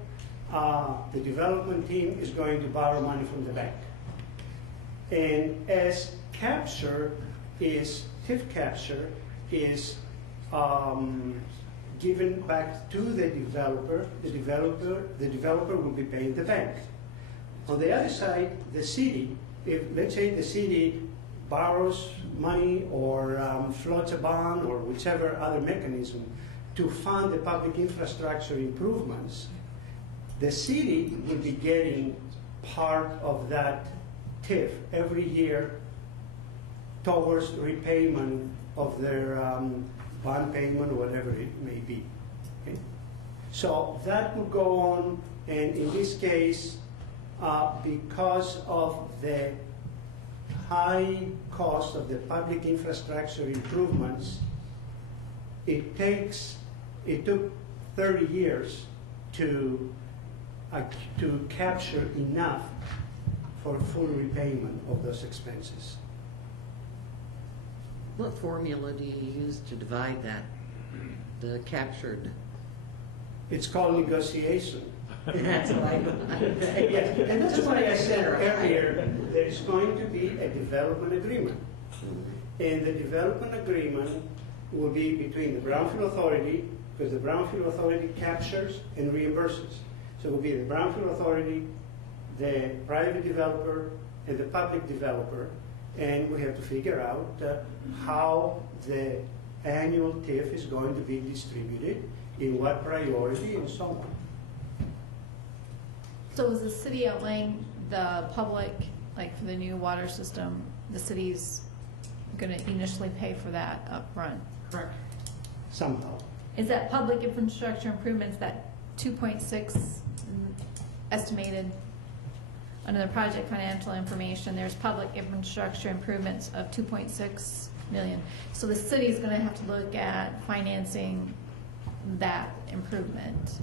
the development team is going to borrow money from the bank. And as capture is, TIF capture is given back to the developer will be paying the bank. On the other side, the city, if let's say the city borrows money or floats a bond or whichever other mechanism to fund the public infrastructure improvements, the city will be getting part of that TIF every year towards repayment of their bond payment or whatever it may be. Okay? So that will go on, and in this case, because of the high cost of the public infrastructure improvements, it took 30 years to capture enough for full repayment of those expenses. What formula do you use to divide that, the captured? It's called negotiation. That's what I Yeah, and that's why I said earlier, there's going to be a development agreement. And the development agreement will be between the Brownfield Authority, because the Brownfield Authority captures and reimburses. So it will be the Brownfield Authority, the private developer, and the public developer. And we have to figure out how the annual TIF is going to be distributed, in what priority, and so on. So is the city outlaying the public, like for the new water system, the city's going to initially pay for that up front? Correct. Somehow. Is that public infrastructure improvements, that 2.6 estimated under the project financial information, there's public infrastructure improvements of 2.6 million. So the city is going to have to look at financing that improvement.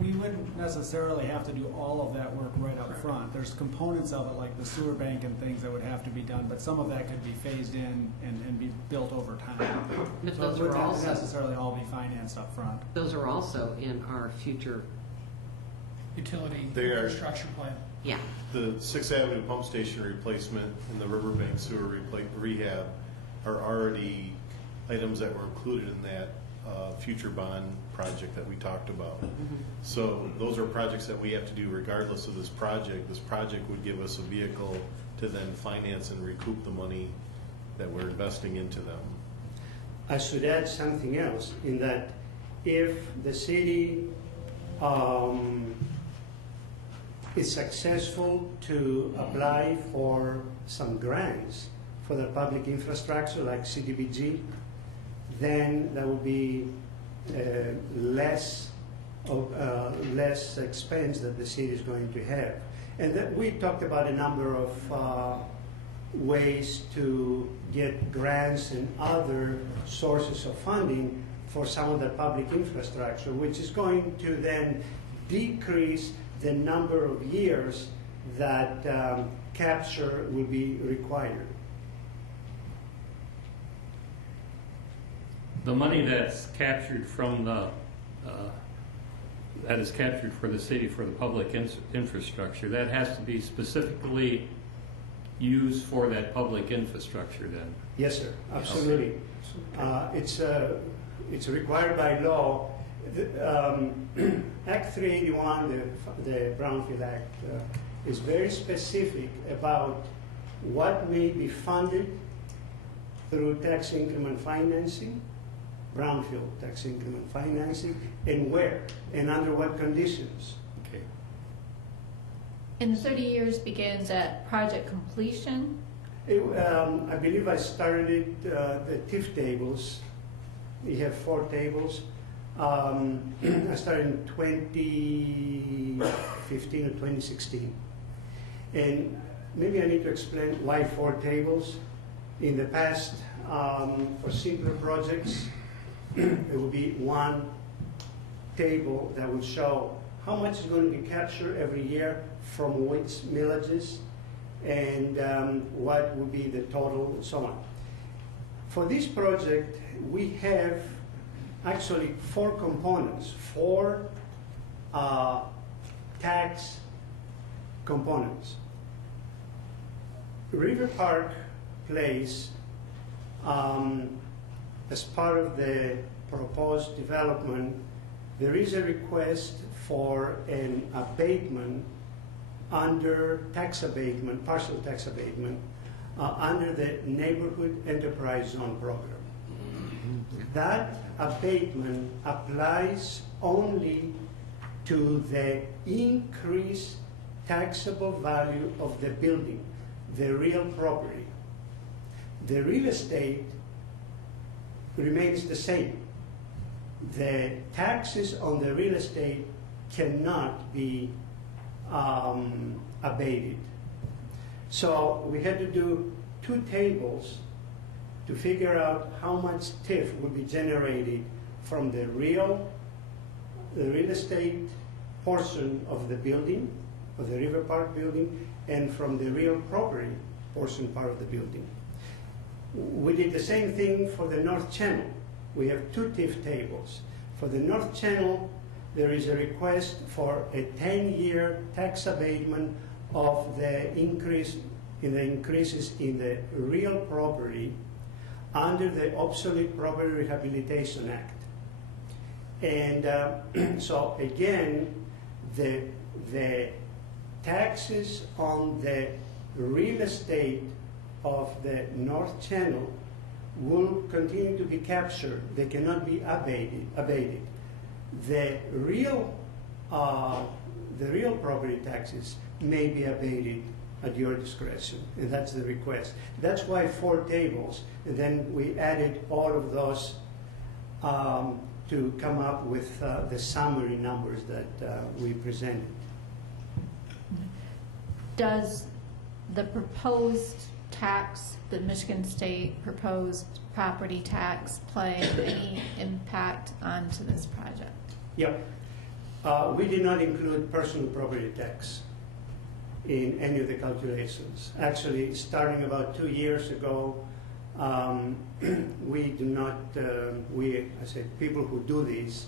We wouldn't necessarily have to do all of that work right up front. There's components of it, like the sewer bank and things that would have to be done, but some of that could be phased in and be built over time. But So those it wouldn't are have to also, necessarily all be financed up front. those are also in our future, Utility They are. infrastructure plan. yeah. The 6th Avenue pump station replacement and the Riverbank sewer rehab are already items that were included in that future bond project that we talked about. So those are projects that we have to do regardless of this project. This project would give us a vehicle to then finance and recoup the money that we're investing into them. I should add something else, in that if the city is successful to apply for some grants for the public infrastructure like CDBG, then there will be less expense that the city is going to have. And that we talked about a number of ways to get grants and other sources of funding for some of the public infrastructure, which is going to then decrease the number of years that capture will be required. The money that's captured from the, that is captured for the city for the public infrastructure, that has to be specifically used for that public infrastructure then? Yes, sir, absolutely. It's required by law. Act 381, the Brownfield Act, is very specific about what may be funded through tax increment financing, brownfield tax increment financing, and where, and under what conditions. Okay. And the 30 years begins at project completion? I believe I started the TIF tables. We have 4 tables. I started in 2015 or 2016. And maybe I need to explain why 4 tables. In the past, for simpler projects, it would be 1 table that would show how much is going to be captured every year from which millages and what would be the total and so on. For this project, we have actually 4 components, 4 tax components. River Park Place, as part of the proposed development, there is a request for an abatement under tax abatement, partial tax abatement, under the Neighborhood Enterprise Zone program. That abatement applies only to the increased taxable value of the building, the real property. The real estate remains the same. The taxes on the real estate cannot be abated. So we had to do 2 tables to figure out how much TIF would be generated from the real estate portion of the building, of the River Park building, and from the real property portion part of the building. We did the same thing for the North Channel. We have 2 TIF tables. For the North Channel, there is a request for a 10-year tax abatement of the increases in the real property under the Obsolete Property Rehabilitation Act. And so again, the taxes on the real estate of the North Channel will continue to be captured. They cannot be abated. The real property taxes may be abated at your discretion, and that's the request. That's why 4 tables, and then we added all of those to come up with the summary numbers that we presented. Does the proposed tax, the Michigan State proposed property tax, play any impact onto this project? Yep. We did not include personal property tax in any of the calculations. Actually, starting about 2 years ago, we do not, I say people who do this,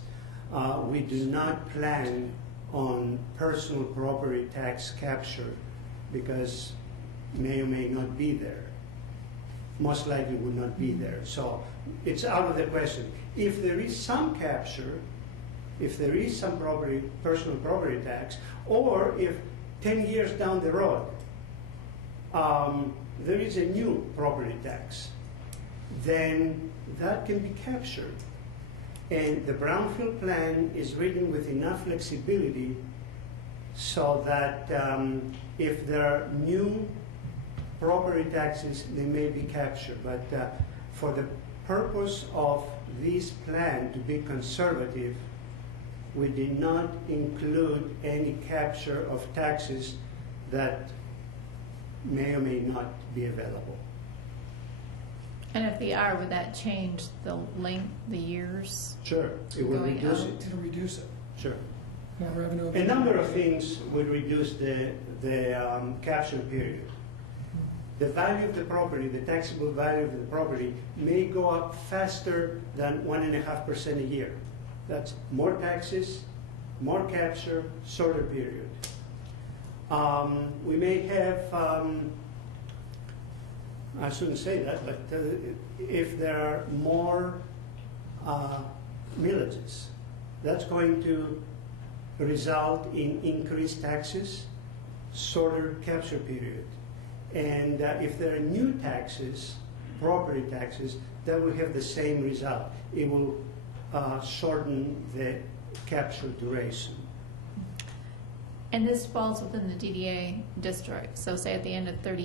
we do not plan on personal property tax capture because may or may not be there. Most likely would not be there. So it's out of the question. If there is some capture, if there is some personal property tax, or if 10 years down the road, there is a new property tax, then that can be captured. And the Brownfield plan is written with enough flexibility so that if there are new property taxes, they may be captured. But for the purpose of this plan to be conservative, we did not include any capture of taxes that may or may not be available. And if they are, would that change the length, the years? Sure. It will Going reduce out. it. It'll reduce it, Sure. more revenue. A number of things will reduce the capture period. The value of the property, the taxable value of the property, may go up faster than 1.5% a year. That's more taxes, more capture, shorter period. We may have, I shouldn't say that, but if there are more millages, that's going to result in increased taxes, shorter capture period. And if there are new taxes, property taxes, that will have the same result. It will shorten the capture duration. And this falls within the DDA district. So say at the end of 30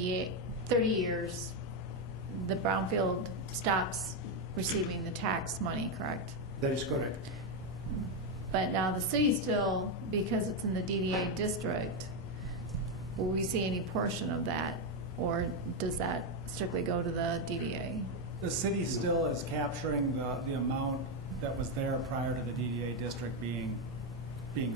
years, the brownfield stops receiving the tax money, correct? That is correct. But now the city still, because it's in the DDA district, will we see any portion of that? Or does that strictly go to the DDA? The city still is capturing the amount that was there prior to the DDA district being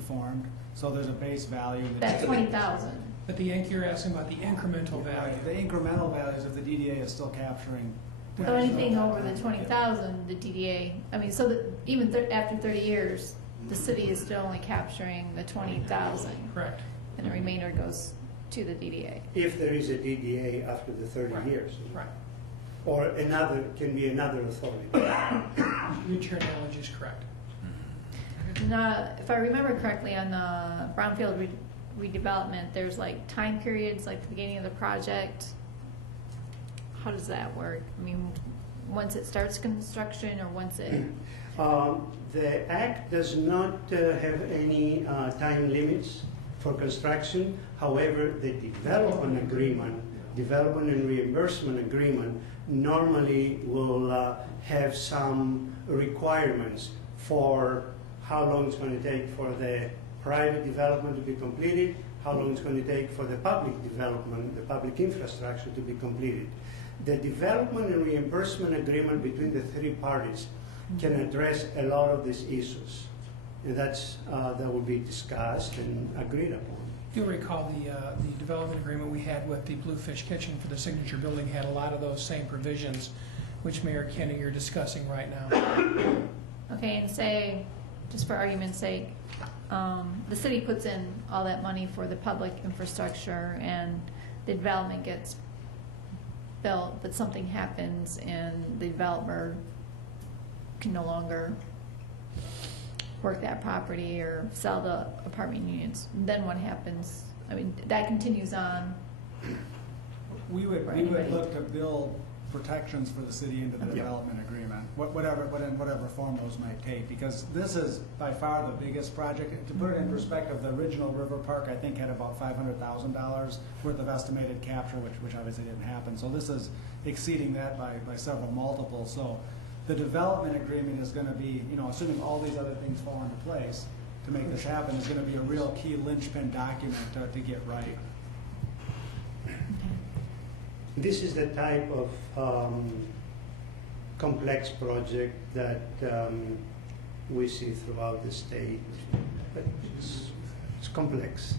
formed. So there's a base value. That 20,000. But you're asking about the incremental value. The incremental values of the DDA is still capturing. So anything over the 20,000, the DDA, I mean, so that even after 30 years, the city is still only capturing the 20,000. Correct. And the remainder goes to the DDA. If there is a DDA after the 30 Right. years. Right. Or can be another authority. Your analogy is correct. Now, if I remember correctly, on the brownfield redevelopment, there's like time periods, like the beginning of the project. How does that work? I mean, once it starts construction or once it... The Act does not have any time limits for construction. However, the development and reimbursement agreement normally will have some requirements for how long it's going to take for the private development to be completed, how long it's going to take for the public development, the public infrastructure to be completed. The development and reimbursement agreement between the three parties can address a lot of these issues. And that will be discussed and agreed upon. You'll recall the development agreement we had with the Bluefish Kitchen for the Signature Building had a lot of those same provisions, which Mayor Kenny, you're discussing right now. Okay, and say, just for argument's sake, the city puts in all that money for the public infrastructure and the development gets built, but something happens and the developer can no longer work that property or sell the apartment units. Then what happens? I mean, that continues on. We would anybody. look to build protections for the city into the development agreement, whatever form those might take, because this is by far the biggest project. To put it in perspective, the original River Park, I think, had about $500,000 worth of estimated capture, which obviously didn't happen. So this is exceeding that by several multiples. So the development agreement is going to be, assuming all these other things fall into place to make this happen, is going to be a real key linchpin document to get right. This is the type of complex project that we see throughout the state. But it's complex.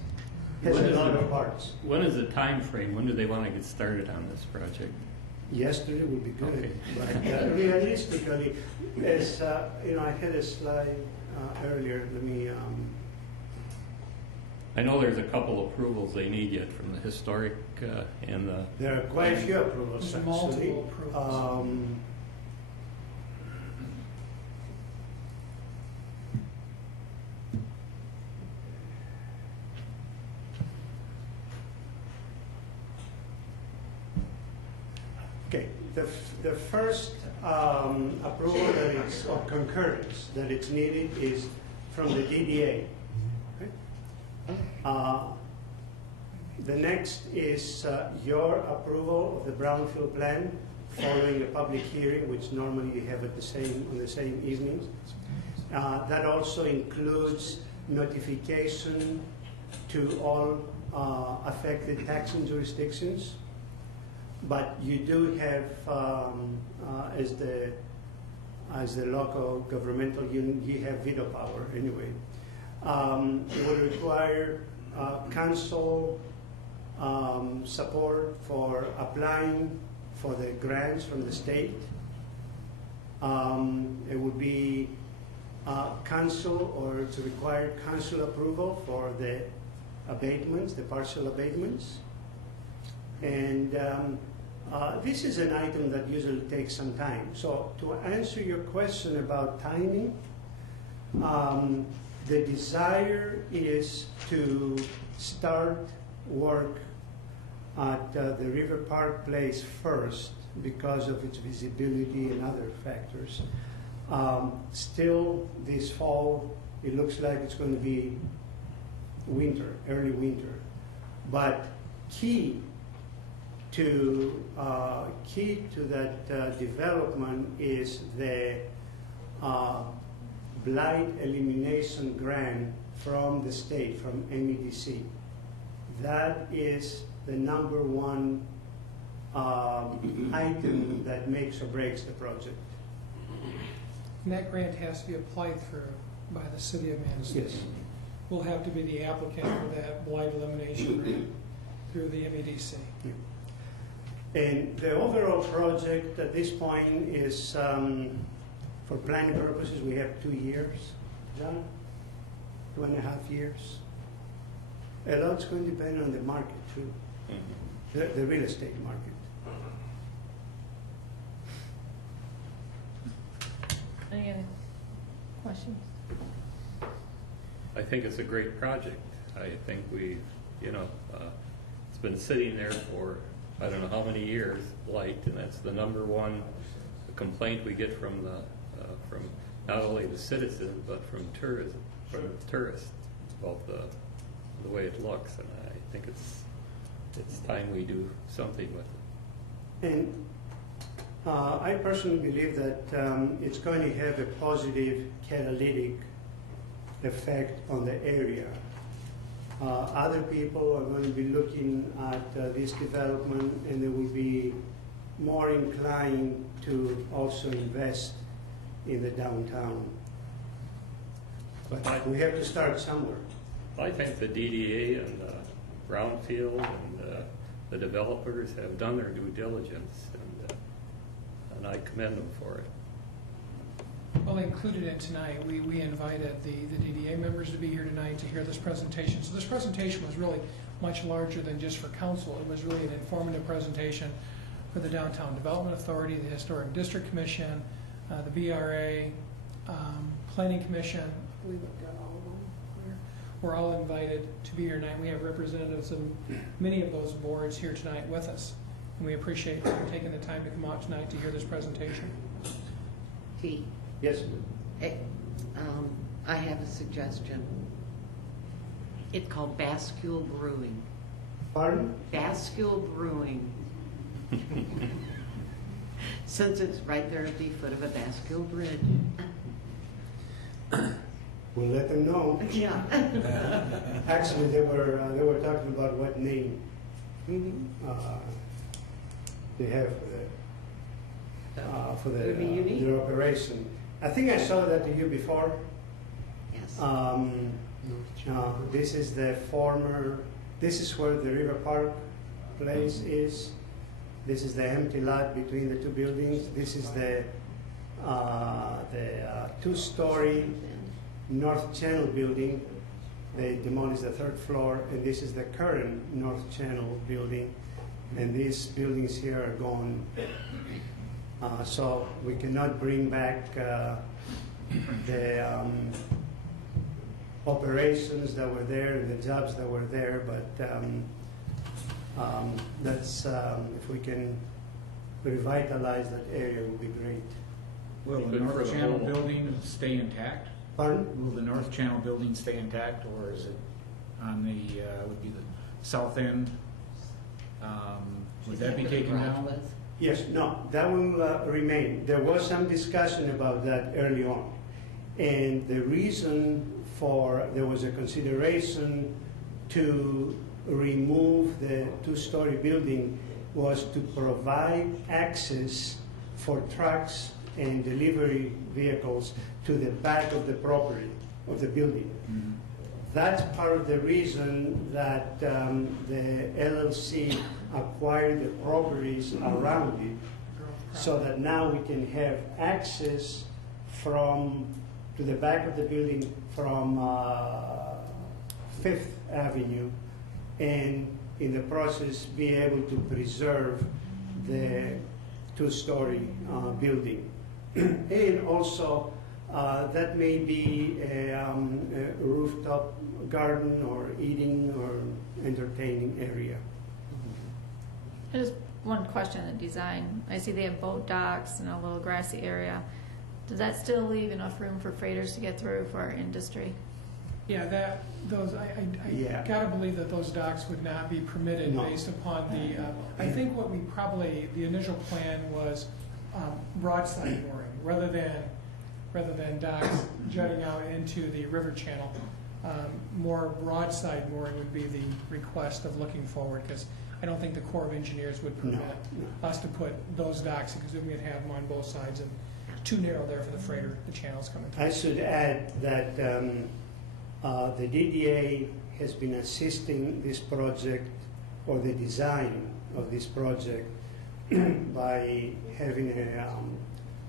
It has a lot of parts. When is the time frame? When do they want to get started on this project? Yesterday would be good, Okay. but realistically, as I had a slide earlier. Let me. I know there's a couple approvals they need yet from the historic and the... There are quite a few approvals, There's actually. multiple approvals. Okay, the first approval that is, or concurrence that it's needed is from the DDA. Okay? The next is your approval of the brownfield plan following a public hearing, which normally you have on the same evenings. That also includes notification to all affected taxing jurisdictions. But you do have, as the local governmental unit, you have veto power anyway. It would require council support for applying for the grants from the state. It would be council, or it's required council approval for the abatements, the partial abatements. And this is an item that usually takes some time. So to answer your question about timing, the desire is to start work at the River Park Place first because of its visibility and other factors. Still, this fall, it looks like it's going to be winter, early winter. But key to that development is the blight elimination grant from the state, from MEDC. That is the number one item that makes or breaks the project. And that grant has to be applied for by the city of Manistee. Yes. We'll have to be the applicant for that blight elimination grant through the MEDC. And the overall project at this point is, for planning purposes, we have 2 years, John? 2.5 years. A lot's going to depend on the market too, the real estate market. Any other questions? I think it's a great project. I think we, it's been sitting there for I don't know how many years, blight, and that's the number one complaint we get from from not only the citizens but from tourists about the way it looks, and I think it's time we do something with it. And I personally believe that it's going to have a positive catalytic effect on the area. Other people are going to be looking at this development, and they will be more inclined to also invest in the downtown. But we have to start somewhere. I think the DDA and Brownfield and the developers have done their due diligence, and I commend them for it. Well, included in tonight, we invited the DDA members to be here tonight to hear this presentation. So this presentation was really much larger than just for council. It was really an informative presentation for the Downtown Development Authority, the Historic District Commission, the BRA, Planning Commission. I believe I've got all of them. We're all invited to be here tonight. We have representatives of many of those boards here tonight with us, and we appreciate you taking the time to come out tonight to hear this presentation. T. Yes. Hey, I have a suggestion. It's called Bascule Brewing. Pardon? Bascule Brewing. Since it's right there at the foot of a Bascule Bridge. We'll let them know. Yeah. Actually, they were talking about what name they have for It would be unique. their operation. I think I saw that to you before. Yes. This is the former. This is where the River Park Place is. This is the empty lot between the two buildings. This is the two-story North Channel building. They demolished the third floor, and this is the current North Channel building. And these buildings here are gone. So we cannot bring back the operations that were there and the jobs that were there, but that's if we can revitalize that area, it would be great. Will the Good for North the Channel whole- building stay intact? Pardon? Will the North Channel building stay intact, or is it on the, would be the south end? Would that be taken down? Yes, no, that will remain. There was some discussion about that early on. And the reason there was a consideration to remove the two-story building was to provide access for trucks and delivery vehicles to the back of the property, of the building. Mhm. That's part of the reason that the LLC acquired the properties around it, so that now we can have access to the back of the building from Fifth Avenue, and in the process be able to preserve the two-story building. And also, that may be a rooftop garden or eating or entertaining area. Just one question on the design. I see they have boat docks and a little grassy area. Does that still leave enough room for freighters to get through for our industry? Yeah, I Yeah. gotta believe that those docks would not be permitted No. based upon I think what the initial plan was broadside mooring, rather than docks jutting out into the river channel. More broadside mooring would be the request of looking forward, because I don't think the Corps of Engineers would permit us to put those docks, because then we'd have them on both sides, and too narrow there for the freighter, the channels coming through. I should add that the DDA has been assisting this project, or the design of this project, by having a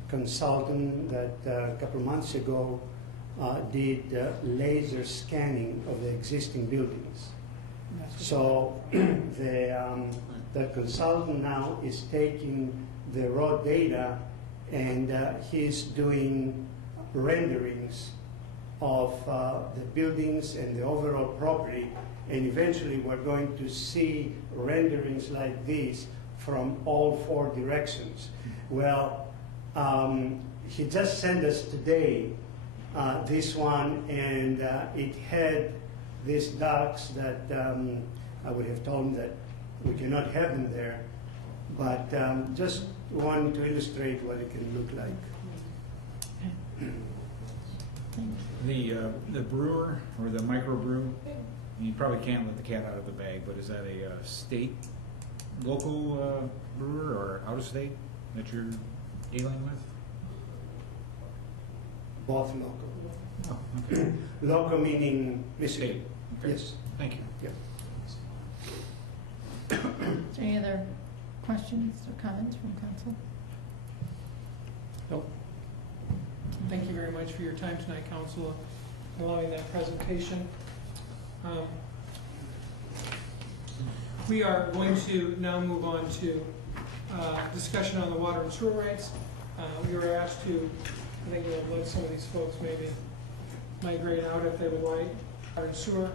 consultant that a couple of months ago did laser scanning of the existing buildings. So the consultant now is taking the raw data, and he's doing renderings of the buildings and the overall property, and eventually we're going to see renderings like these from all four directions. Well, he just sent us today this one, and it had these docks that I would have told him that we cannot have them there, but just wanting to illustrate what it can look like. The brewer or the microbrew, you probably can't let the cat out of the bag, but is that a state, local brewer or out of state that you're dealing with? Both local. Oh, okay. Local meaning Michigan. State. Okay. Yes. Thank you. Yeah. Is there any other questions or comments from council? Nope. Thank you very much for your time tonight, council, allowing that presentation. We are going to now move on to discussion on the water and sewer rates. We were asked to, I think we'll let some of these folks maybe migrate out if they would like. Water and sewer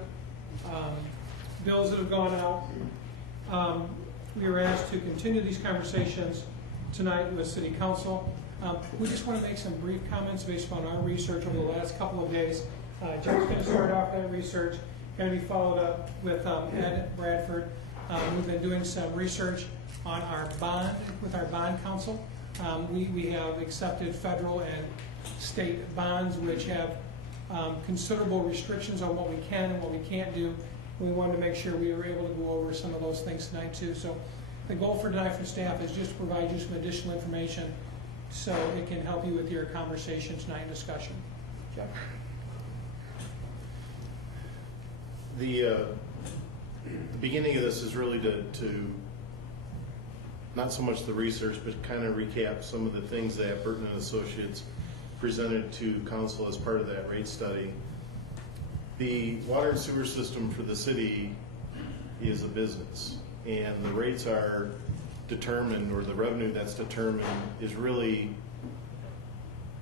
bills that have gone out. We were asked to continue these conversations tonight with City Council. We just want to make some brief comments based on our research over the last couple of days. Jim's going to start off that research, going to be followed up with Ed Bradford. We've been doing some research on our bond, with our bond council. We have accepted federal and state bonds which have considerable restrictions on what we can and what we can't do. We wanted to make sure we were able to go over some of those things tonight too. So the goal for tonight for staff is just to provide you some additional information so it can help you with your conversation tonight and discussion. Jeff? The beginning of this is really to not so much the research, but kind of recap some of the things that Burton and Associates presented to council as part of that rate study. The water and sewer system for the city is a business, and the rates are determined, or the revenue that's determined is really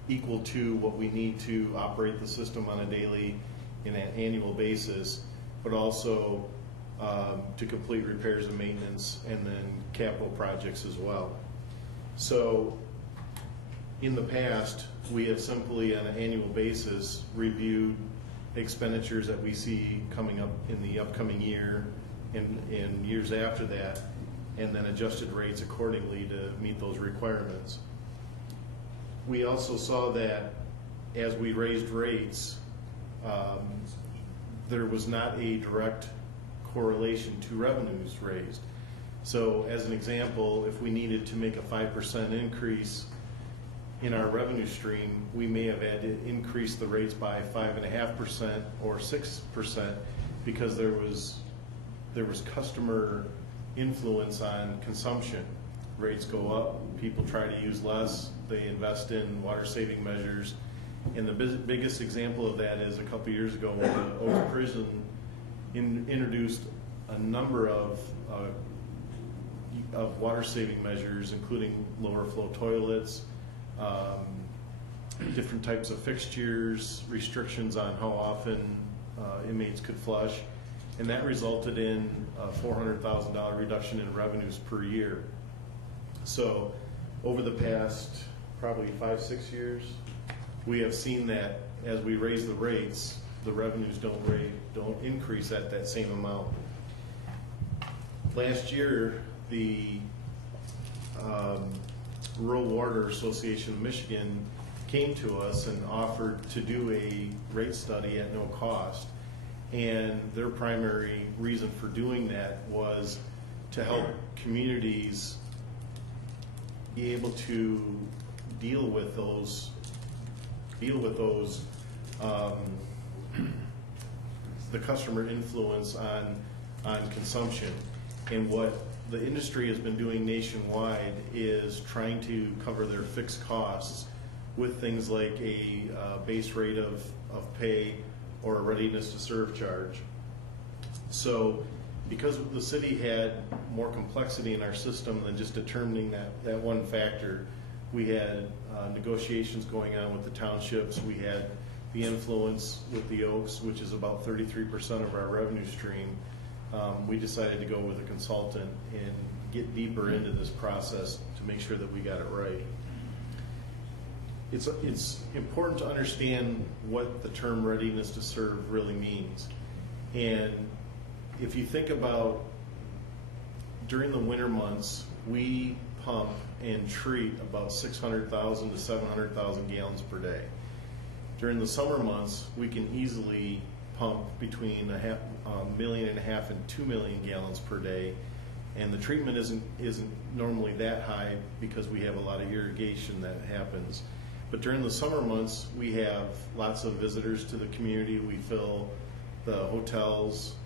equal to what we need to operate the system on a daily and an annual basis, but also to complete repairs and maintenance, and then capital projects as well. So in the past, we have simply on an annual basis reviewed expenditures that we see coming up in the upcoming year and years after that, and then adjusted rates accordingly to meet those requirements. We also saw that as we raised rates, there was not a direct correlation to revenues raised. So as an example, if we needed to make a 5% increase in our revenue stream, we may have had to increase the rates by 5.5% or 6% because there was customer influence on consumption. Rates go up, people try to use less, they invest in water saving measures. And the biggest example of that is a couple years ago when the Oaks Prison introduced a number of water saving measures, including lower flow toilets, different types of fixtures, restrictions on how often inmates could flush, and that resulted in a $400,000 reduction in revenues per year. So over the past probably 5-6 years, we have seen that as we raise the rates, the revenues don't increase at that same amount. Last year, the Rural Water Association of Michigan came to us and offered to do a rate study at no cost. And their primary reason for doing that was to help communities be able to deal with those the customer influence on consumption. And what the industry has been doing nationwide is trying to cover their fixed costs with things like a base rate of pay or a readiness to serve charge. So because the city had more complexity in our system than just determining that one factor, we had negotiations going on with the townships. We had the influence with the Oaks, which is about 33% of our revenue stream. We decided to go with a consultant and get deeper into this process to make sure that we got it right. It's important to understand what the term readiness to serve really means. And if you think about during the winter months, we pump and treat about 600,000 to 700,000 gallons per day. During the summer months, we can easily pump between 1.5 million and 2 million gallons per day, and the treatment isn't normally that high because we have a lot of irrigation that happens. But during the summer months, we have lots of visitors to the community. We fill the hotels.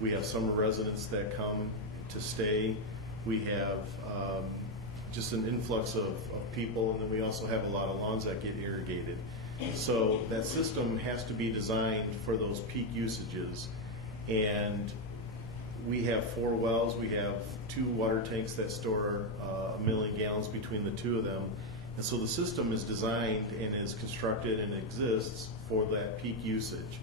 We have summer residents that come to stay. We have just an influx of people, and then we also have a lot of lawns that get irrigated. So that system has to be designed for those peak usages. And we have 4 wells. We have 2 water tanks that store 1 million gallons between the 2 of them. And so the system is designed and is constructed and exists for that peak usage.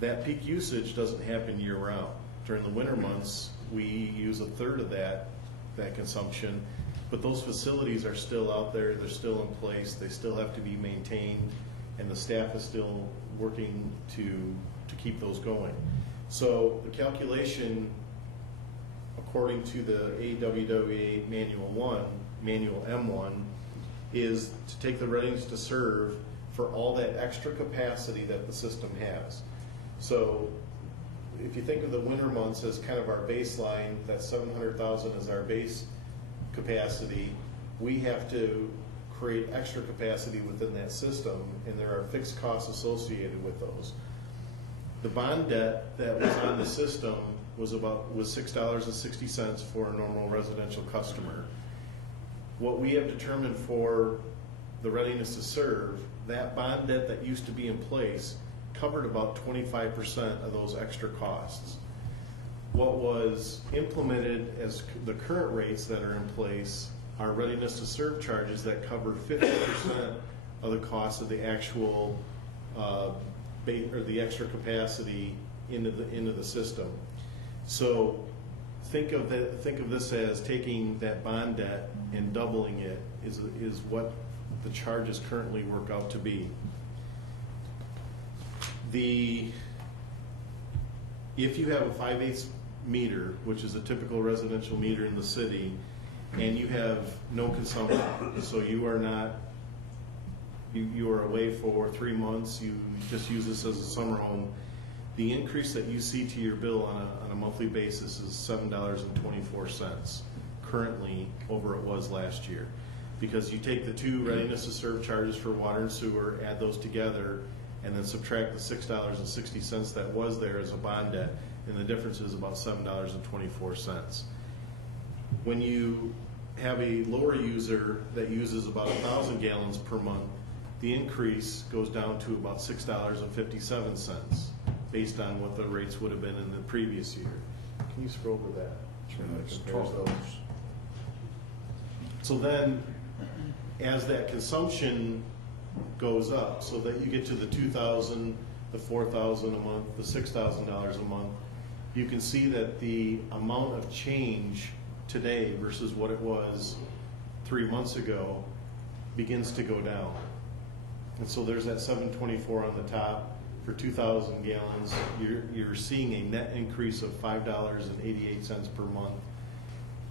That peak usage doesn't happen year-round. During the winter months, we use 1/3 of that consumption, but those facilities are still out there, they're still in place, they still have to be maintained, and the staff is still working to keep those going. So the calculation, according to the AWWA Manual M1, is to take the readiness to serve for all that extra capacity that the system has. So if you think of the winter months as kind of our baseline, that 700,000 is our base capacity, we have to create extra capacity within that system, and there are fixed costs associated with those. The bond debt that was on the system was $6.60 for a normal residential customer. What we have determined for the readiness to serve, that bond debt that used to be in place covered about 25% of those extra costs. What was implemented as the current rates that are in place are readiness to serve charges that cover 50% of the cost of the actual or the extra capacity into the system. So think of this as taking that bond debt and doubling it is what the charges currently work out to be. If you have a 5/8 meter, which is a typical residential meter in the city, and you have no consumption, so you are not, you are away for 3 months, you just use this as a summer home, the increase that you see to your bill on a monthly basis is $7.24 currently over it was last year. Because you take the two readiness to serve charges for water and sewer, add those together, and then subtract the $6.60 that was there as a bond debt, and the difference is about $7.24. When you have a lower user that uses about 1,000 gallons per month, the increase goes down to about $6.57 based on what the rates would have been in the previous year. Can you scroll to that? It's Compares $12. those. So then, as that consumption goes up, so that you get to the $2,000, the $4,000 a month, the $6,000 a month, you can see that the amount of change today versus what it was 3 months ago begins to go down. And so there's that 724 on the top. For 2,000 gallons, you're seeing a net increase of $5.88 per month.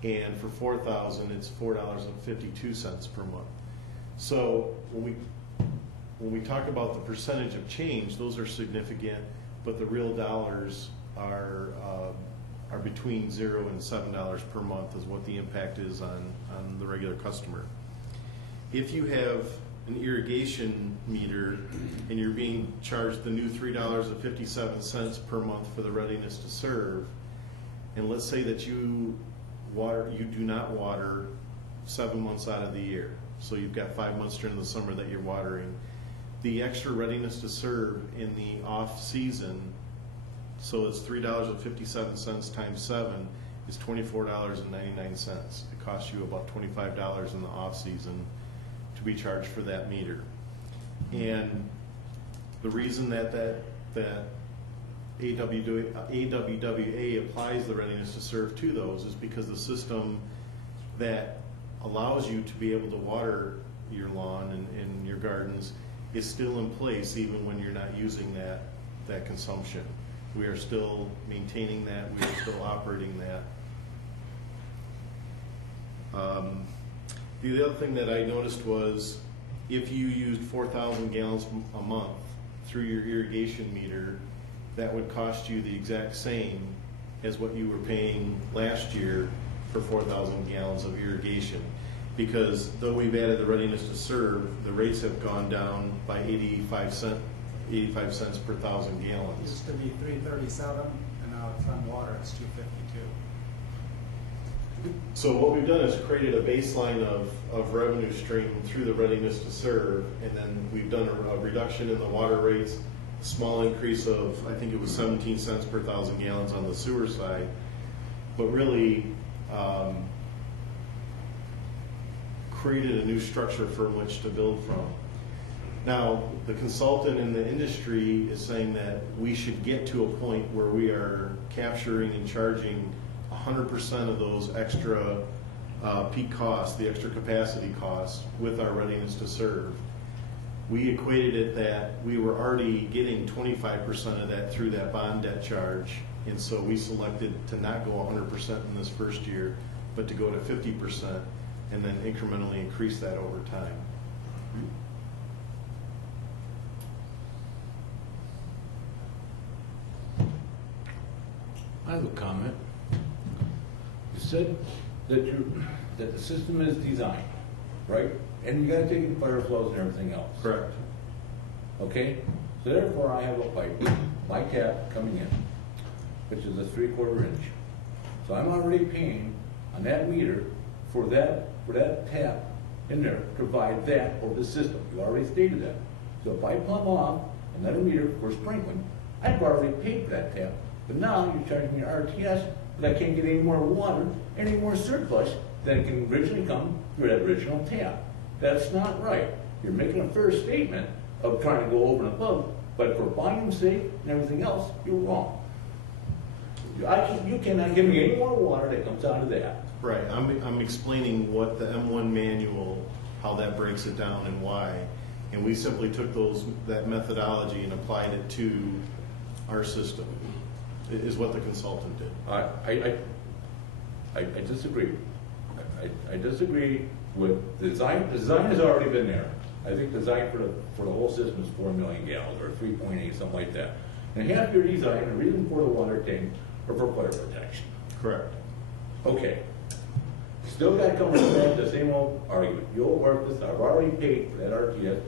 And for 4,000, it's $4.52 per month. So when we talk about the percentage of change, those are significant, but the real dollars are between $0 and $7 per month is what the impact is on the regular customer. If you have an irrigation meter and you're being charged the new $3.57 per month for the readiness to serve, and let's say that you do not water 7 months out of the year, so you've got 5 months during the summer that you're watering, the extra readiness to serve in the off season, so it's $3.57 times 7 is $24.99. It costs you about $25 in the off season to be charged for that meter. And the reason that AWWA applies the readiness to serve to those is because the system that allows you to be able to water your lawn and your gardens is still in place even when you're not using that consumption. We are still maintaining that, we are still operating that. The other thing that I noticed was if you used 4,000 gallons a month through your irrigation meter, that would cost you the exact same as what you were paying last year for 4,000 gallons of irrigation. Because though we've added the readiness to serve, the rates have gone down by 85 cents per 1,000 It gallons. used to be $3.37, and now it's on water, it's $2.52. So what we've done is created a baseline of revenue stream through the readiness to serve, and then we've done a reduction in the water rates, a small increase of, I think it was 17 cents per 1,000 gallons on the sewer side, but really created a new structure from which to build from. Now, the consultant in the industry is saying that we should get to a point where we are capturing and charging 100% of those extra peak costs, the extra capacity costs, with our readiness to serve. We equated it that we were already getting 25% of that through that bond debt charge, and so we selected to not go 100% in this first year, but to go to 50% and then incrementally increase that over time. I have a comment. You said that the system is designed, right? And you gotta take in fire flows and everything else. Correct. Okay? So therefore, I have a pipe, my tap coming in, which is a 3/4 inch. So I'm already paying on that meter for that tap in there to provide that over the system. You already stated that. So if I pump off another meter for sprinkling, I've already paid for that tap. But now you're charging me RTS, but I can't get any more water, any more surplus than can originally come through that original tap. That's not right. You're making a fair statement of trying to go over and above, but for volume's sake and everything else, you're wrong. You cannot give me any more water that comes out of that. Right, I'm explaining what the M1 manual, how that breaks it down and why. And we simply took that methodology and applied it to our system. is what the consultant did. I disagree. I disagree with the design. The design has already been there. I think the design for the whole system is 4 million gallons or 3.8, something like that. And half your design, the reason for the water tank, or for fire protection. Correct. Okay. Still got to come back to the same old argument. You'll work this. I've already paid for that RTS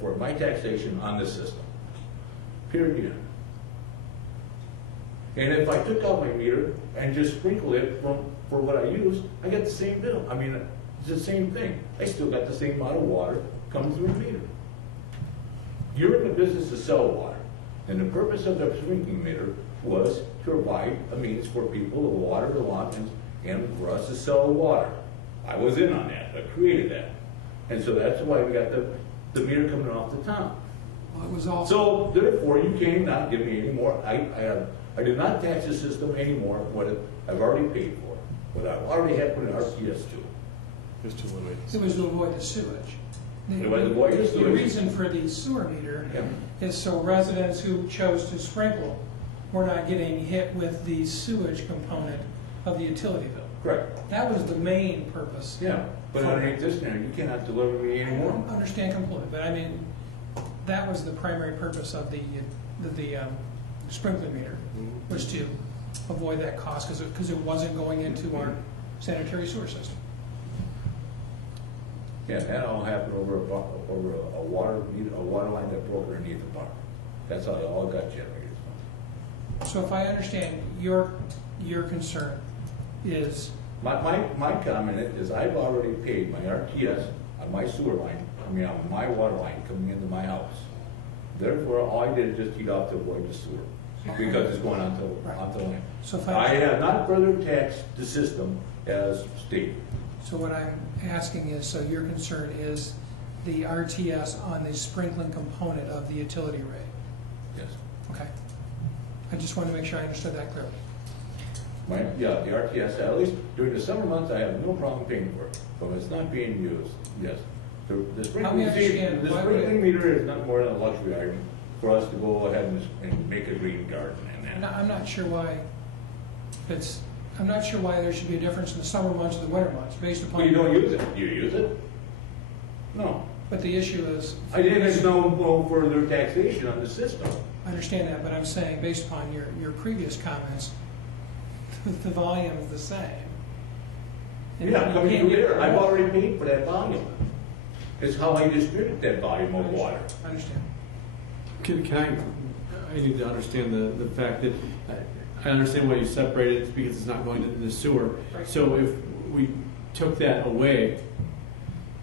for my taxation on this system. Period. And if I took out my meter and just sprinkled it for what I used, I get the same bill. I mean, it's the same thing. I still got the same amount of water coming through the meter. You're in the business to sell water. And the purpose of the sprinkling meter was to provide a means for people to water the lawns and for us to sell water. I was in on that. I created that. And so that's why we got the meter coming off the top. Well, it was also. So therefore, you cannot give me any more. I did not tax the system anymore what I've already paid for, what I've already had put an RTS to. Just to limit. It was to avoid the sewage. It was to avoid the sewage. The reason for the sewer meter is so residents who chose to sprinkle were not getting hit with the sewage component of the utility bill. Correct. That was the main purpose. Yeah, but it ain't this now. You cannot deliver me I anymore. don't understand completely, but I mean, that was the primary purpose of the sprinkler meter, was to avoid that cost because it wasn't going into our sanitary sewer system. Yeah, that all happened over a water line that broke underneath the park. That's how it all got generated. So if I understand, your concern is. My comment is I've already paid my RTS on my sewer line, on my water line coming into my house. Therefore, all I did is just heat off to avoid the sewer because it's going onto the line. So if I have not further taxed the system as stated. So what I'm asking is, so your concern is the RTS on the sprinkling component of the utility rate? Yes. Okay. I just want to make sure I understood that clearly. The RTS, at least during the summer months, I have no problem paying for it. But when it's not being used, yes. The Help me understand, the why would sprinkling meter is not more than a luxury item for us to go ahead and make a green garden and that. I'm not sure why I'm not sure why there should be a difference in the summer months and the winter months based upon. Well, you don't use it. Do you use it? No. But the issue is. I didn't know for their taxation on the system. I understand that, but I'm saying based upon your previous comments, the volume is the same. And Yeah, you coming can't through get here, it I've all. already paid for that volume. It's how I distribute that volume of water. I understand. I need to understand the fact that, I understand why you separated it because it's not going to the sewer. Right. So if we took that away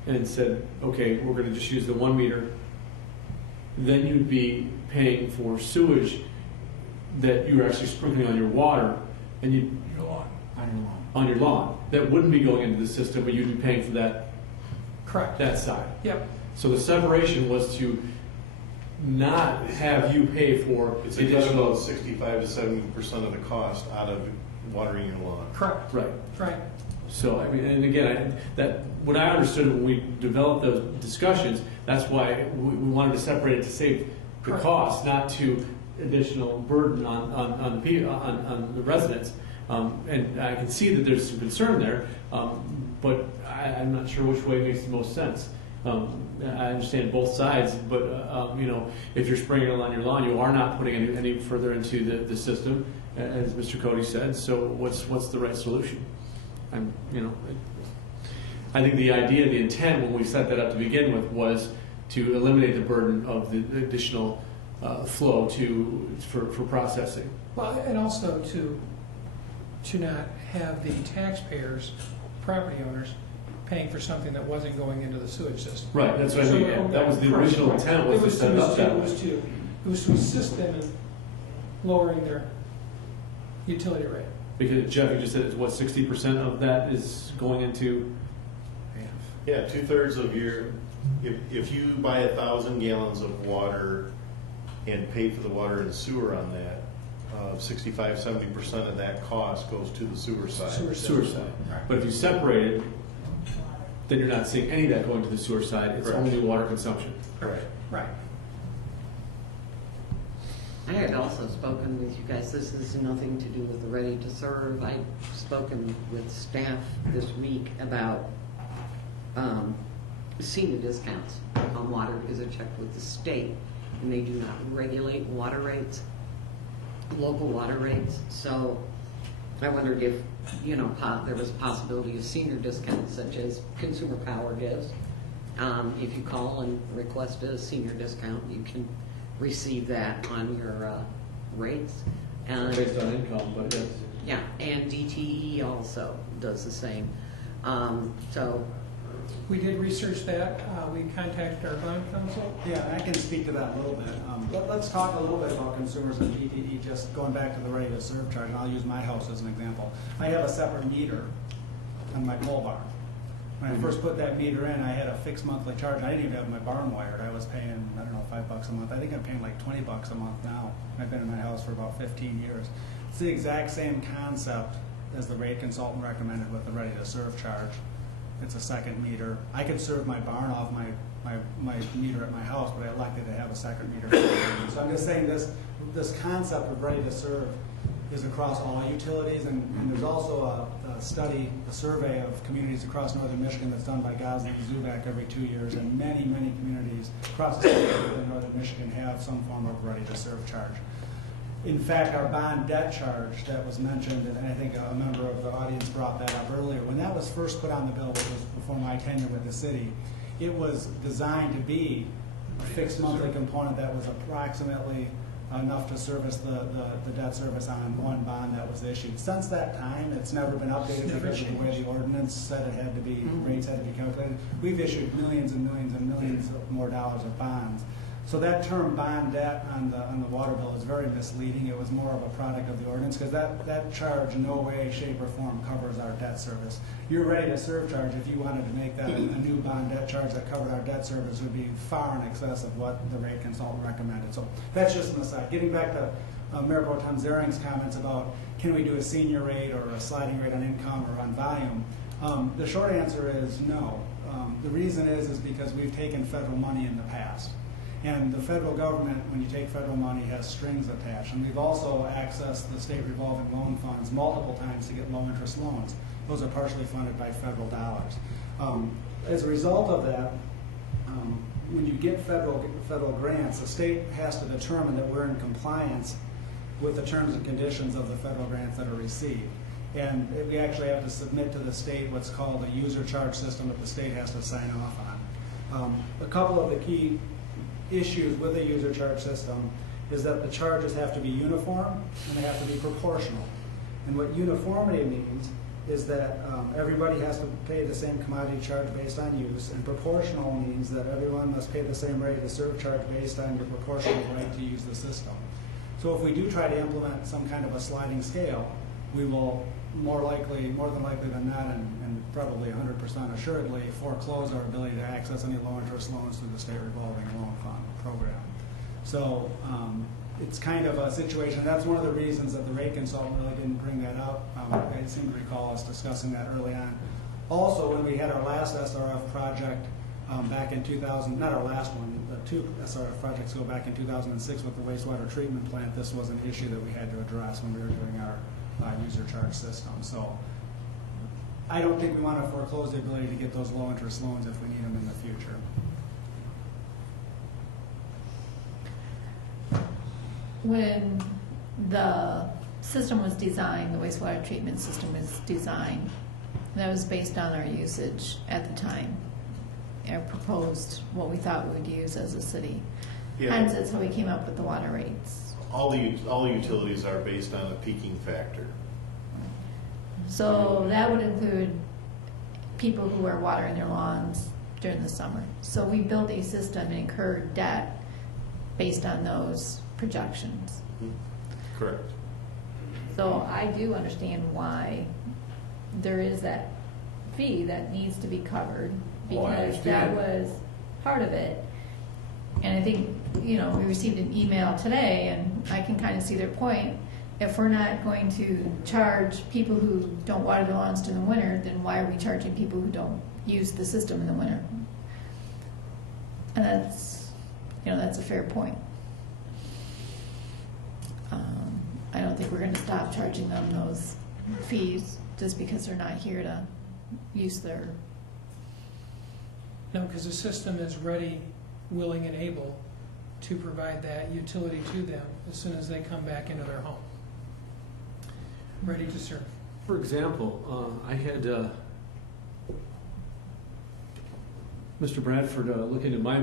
and said, okay, we're gonna just use the 1 meter, then you'd be paying for sewage that you're actually sprinkling on your water and you. Your lawn. On your lawn. That wouldn't be going into the system, but you'd be paying for that. Correct. That side. Yep. So the separation was to not have you pay for It's additional. about 65 to 70% of the cost out of watering your lawn. Correct. Right. Right. So, I mean, and again, what I understood when we developed those discussions, that's why we wanted to separate it to save the Correct. cost, not to additional burden on the residents. And I can see that there's some concern there, but I'm not sure which way makes the most sense. I understand both sides, but if you're sprinkling it on your lawn, you are not putting any further into the system, as Mr. Cody said. So what's the right solution? I think the idea, the intent when we set that up to begin with was to eliminate the burden of the additional flow for processing. Well, and also to not have the taxpayers, property owners, paying for something that wasn't going into the sewage system. Right, that's what I mean. So, That was the original intent, was to set it up that way. It was to assist them in lowering their utility rate. Because Jeff, you just said, what, 60% of that is going into? Yeah, 2/3 of your, if you buy 1,000 gallons of water and pay for the water and sewer on that, 65-70% of that cost goes to the sewer side. Sewer side. But if you separate it, then you're not seeing any of that going to the sewer side. It's Correct. only water consumption. Correct. Right. I had also spoken with you guys, this has nothing to do with the Ready to Serve. I've spoken with staff this week about senior discounts on water because I checked with the state and they do not regulate water rates, local water rates. So I wondered if, you know, there was a possibility of senior discounts such as Consumer Power gives. If you call and request a senior discount, you can receive that on your rates. And Based on income, but yes. yeah, and DTE also does the same. So We did research that. We contacted our bond counsel. Yeah, I can speak to that a little bit. Let's talk a little bit about consumers and DTE, just going back to the ready to serve charge, and I'll use my house as an example. I have a separate meter on my pole barn. When I first put that meter in, I had a fixed monthly charge. I didn't even have my barn wired. I was paying, I don't know, $5 a month. I think I'm paying like $20 a month now. I've been in my house for about 15 years. It's the exact same concept as the rate consultant recommended with the ready to serve charge. It's a second meter. I could serve my barn off my meter at my house, but I elected to have a second meter. So I'm just saying this concept of ready to serve is across all utilities, and there's also a study, a survey of communities across northern Michigan that's done by Gosley and Zubak every 2 years, and many, many communities across the state of northern Michigan have some form of ready to serve charge. In fact, our bond debt charge that was mentioned, and I think a member of the audience brought that up earlier, when that was first put on the bill, which was before my tenure with the city, it was designed to be a fixed monthly component that was approximately enough to service the debt service on one bond that was issued. Since that time, it's never been updated because of the way the ordinance said it had to be, rates had to be calculated. We've issued millions and millions and millions more dollars of bonds. So that term bond debt on the water bill is very misleading. It was more of a product of the ordinance because that charge in no way, shape, or form covers our debt service. Your ready to serve charge, if you wanted to make that a new bond debt charge that covered our debt service, would be far in excess of what the rate consultant recommended. So that's just an aside. Getting back to Mayor Pro Tem Zaring's comments about can we do a senior rate or a sliding rate on income or on volume, the short answer is no. The reason is because we've taken federal money in the past. And the federal government, when you take federal money, has strings attached. And we've also accessed the state revolving loan funds multiple times to get low interest loans. Those are partially funded by federal dollars. As a result of that, when you get federal grants, the state has to determine that we're in compliance with the terms and conditions of the federal grants that are received. And we actually have to submit to the state what's called a user charge system that the state has to sign off on. A couple of the key issues with a user charge system is that the charges have to be uniform and they have to be proportional. And what uniformity means is that everybody has to pay the same commodity charge based on use, and proportional means that everyone must pay the same rate of serve charge based on your proportional right to use the system. So if we do try to implement some kind of a sliding scale, we will more than likely than not, and probably 100% assuredly, foreclose our ability to access any low interest loans through the state revolving loan fund program. So it's kind of a situation. That's one of the reasons that the rate consultant really didn't bring that up. I seem to recall us discussing that early on. Also, when we had our last SRF project back in 2000, not our last one, the two SRF projects go back in 2006 with the wastewater treatment plant, this was an issue that we had to address when we were doing our user charge system. So I don't think we want to foreclose the ability to get those low interest loans if we need them in the future. When the system was designed, the wastewater treatment system was designed, that was based on our usage at the time. Our proposed what we thought we would use as a city. Yeah. Hence, that's how we came up with the water rates. All the utilities are based on a peaking factor. So that would include people who are watering their lawns during the summer. So we built a system and incurred debt based on those projections. Correct. So I do understand why there is that fee that needs to be covered, Oh, I because that understand. was part of it. And I think, we received an email today, and I can kind of see their point. If we're not going to charge people who don't water their lawns during the winter, then why are we charging people who don't use the system in the winter? And that's a fair point. think we're gonna stop charging them those fees just because they're not here to use their, No, because the system is ready, willing, and able to provide that utility to them as soon as they come back into their home. Ready to serve. For example, I had Mr. Bradford look into my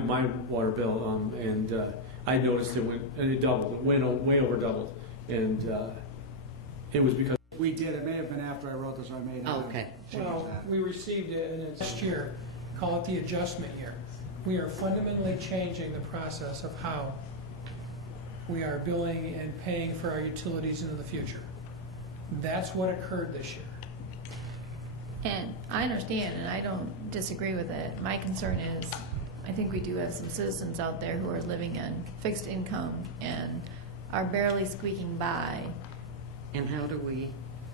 water bill, and I noticed it doubled. It went way over doubled, and it was because. We did, it may have been after I wrote this, or I may not have Okay. changed Well, that. we received it in its last year, call it the adjustment year. We are fundamentally changing the process of how we are billing and paying for our utilities into the future. That's what occurred this year. and I understand, and I don't disagree with it. My concern is, I think we do have some citizens out there who are living in fixed income and are barely squeaking by. And how do we,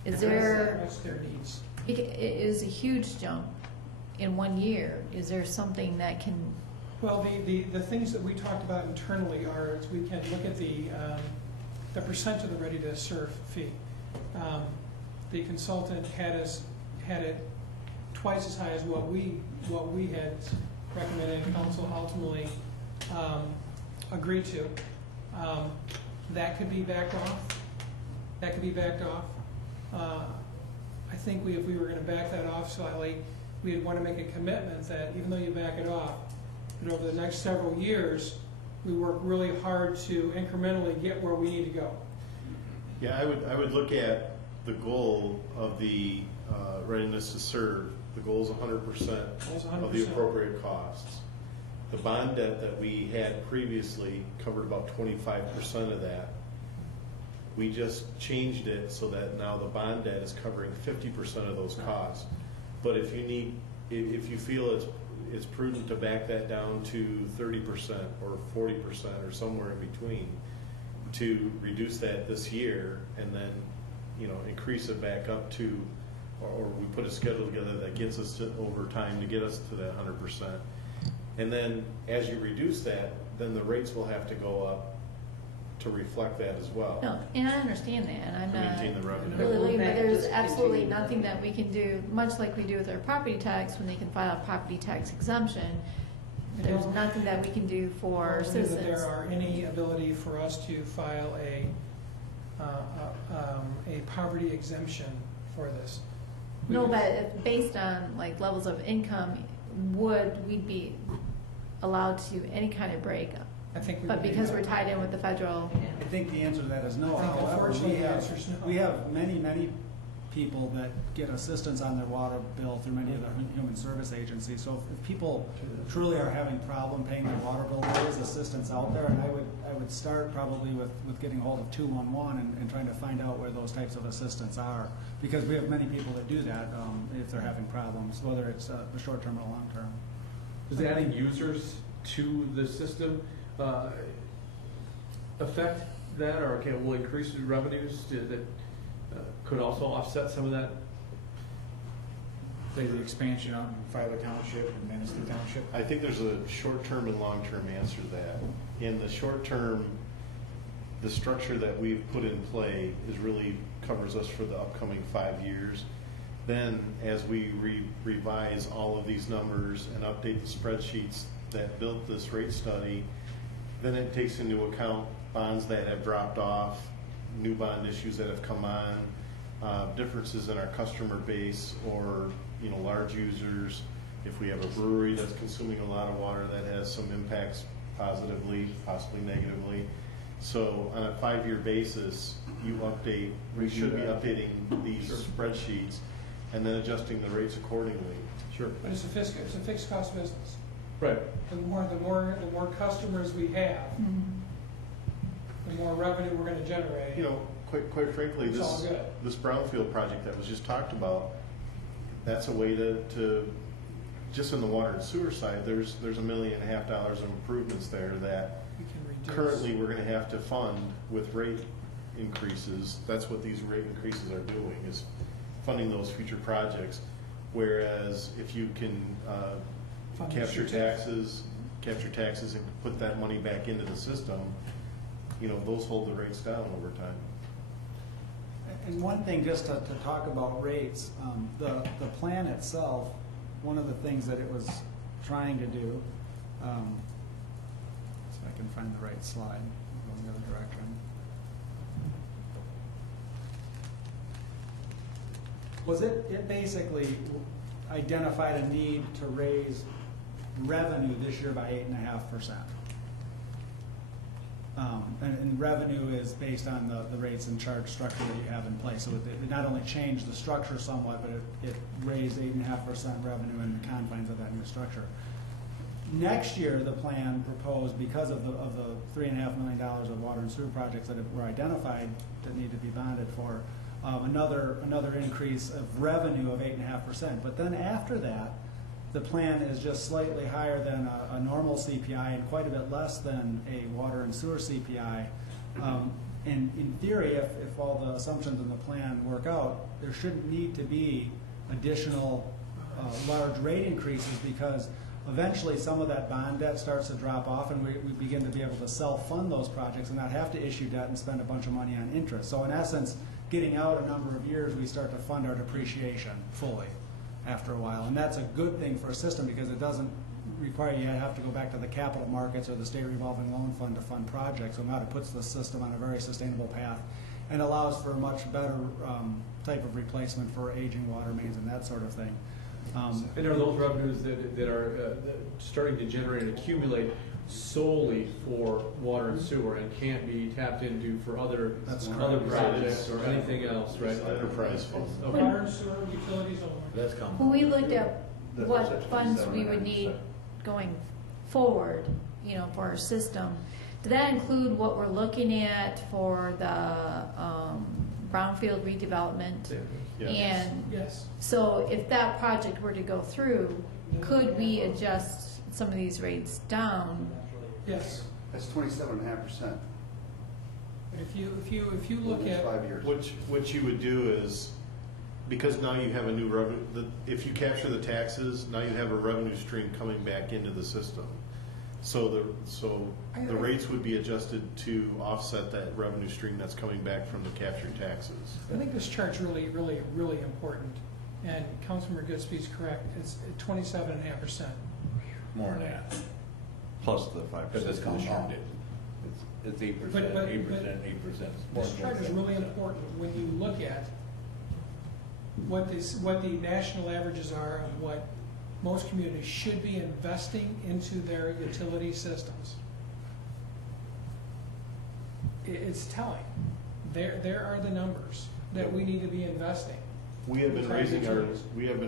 Is there, What's their needs? it is a huge jump in 1 year. Is there something that can, Well, the things that we talked about internally are, is we can look at the percent of the ready-to-serve fee. The consultant had it twice as high as what we had recommended, and council ultimately agreed to. That could be backed off. That could be backed off. I think if we were going to back that off slightly, we'd want to make a commitment that even though you back it off, that over the next several years, we work really hard to incrementally get where we need to go. Yeah, I would look at the goal of the readiness to serve. The goal is 100% of the 100%. appropriate costs. The bond debt that we had previously covered about 25% of that. We just changed it so that now the bond debt is covering 50% of those costs. But if you feel it's prudent to back that down to 30% or 40% or somewhere in between, to reduce that this year and then, increase it back up to, or we put a schedule together that gets us to over time to get us to that 100%. And then as you reduce that, then the rates will have to go up to reflect that as well. no, and I understand that, and I'm To maintain the revenue. not really, but Back there's to absolutely continue. nothing that we can do, much like we do with our property tax, when they can file a property tax exemption. There's nothing that we can do for I don't believe citizens. that there are any ability for us to file a poverty exemption for this. We No, could- but based on like levels of income, would we be allowed to any kind of break? I think we But would be- because we're tied in with the federal, I think the answer to that is no. I think However, unfortunately the answer is no. we have many people that get assistance on their water bill through many of the human service agencies. So if people truly are having problem paying their water bill, there is assistance out there. And I would start probably with getting hold of 211 and trying to find out where those types of assistance are. Because we have many people that do that if they're having problems, whether it's the short term or long term. Does adding users to the system affect that, or will increase the revenues that could also offset some of that? Say the expansion out in Filer Township and Manistee Township. I think there's a short-term and long-term answer to that. In the short term, the structure that we've put in play really covers us for the upcoming 5 years. Then, as we revise all of these numbers and update the spreadsheets that built this rate study, then it takes into account bonds that have dropped off, new bond issues that have come on, differences in our customer base, or large users. If we have a brewery that's consuming a lot of water, that has some impacts positively, possibly negatively. So on a 5-year basis, we should be updating these spreadsheets and then adjusting the rates accordingly. Sure. But it's a fixed cost business. Right. The more customers we have, the more revenue we're gonna generate. Quite frankly, It's all good. this brownfield project that was just talked about, that's a way to just in the water and sewer side, there's $1.5 million of improvements there that We can reduce. currently we're gonna have to fund with rate increases. That's what these rate increases are doing, is funding those future projects. Whereas if you can Fund capture future taxes and put that money back into the system, those hold the rates down over time. And one thing, just to talk about rates, the plan itself, one of the things that it was trying to do, so I can find the right slide, go in the other direction, was it basically identified a need to raise revenue this year by 8.5%. And revenue is based on the rates and charge structure that you have in place. So it not only changed the structure somewhat, but it raised 8.5% revenue in the confines of that new structure. Next year, the plan proposed, because of the $3.5 million of water and sewer projects that were identified that need to be bonded for, another increase of revenue of 8.5%. But then after that, the plan is just slightly higher than a normal CPI and quite a bit less than a water and sewer CPI. And in theory, if all the assumptions in the plan work out, there shouldn't need to be additional large rate increases, because eventually some of that bond debt starts to drop off, and we begin to be able to self-fund those projects and not have to issue debt and spend a bunch of money on interest. So in essence, getting out a number of years, we start to fund our depreciation fully after a while. And that's a good thing for a system, because it doesn't require you to have to go back to the capital markets or the state revolving loan fund to fund projects. So now it puts the system on a very sustainable path and allows for a much better type of replacement for aging water mains and that sort of thing. And are those revenues that are starting to generate and accumulate solely for water and sewer and can't be tapped into for other projects or anything else, right? Enterprise funds. Water and sewer utilities only. That's common. When we looked at what funds we would need going forward, for our system, did that include what we're looking at for the brownfield redevelopment? Yes. And Yes. so if that project were to go through, could we adjust some of these rates down? Yes. That's 27.5%. But if you look at 5 years. What you would do is, because now you have a new revenue, if you capture the taxes, now you have a revenue stream coming back into the system. So the rates would be adjusted to offset that revenue stream that's coming back from the captured taxes. I think this chart's really, really, really important, and Councilmember Goodspeed's correct. It's 27.5%. More than that, Plus the 5%. because it's compounded. It's 8%, But- 8%, 8%. This chart is really important when you look at what the national averages are of what most communities should be investing into their utility systems. It's telling. There are the numbers that we need to be investing. We have been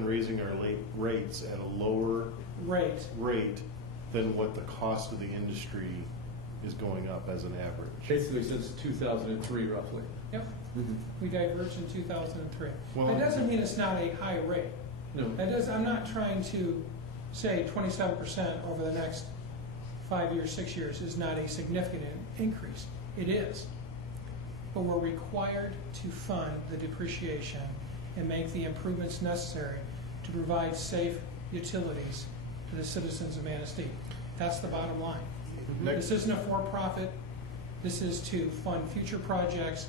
raising our rates at a lower rate than what the cost of the industry is going up as an average. Basically since 2003, roughly. Yep. We diverged in 2003. Well- That doesn't mean it's not a high rate. No. I'm not trying to say 27% over the next 5 years, 6 years is not a significant increase. It is. But we're required to fund the depreciation and make the improvements necessary to provide safe utilities to the citizens of Manistee. That's the bottom line. Next- This isn't a for-profit. This is to fund future projects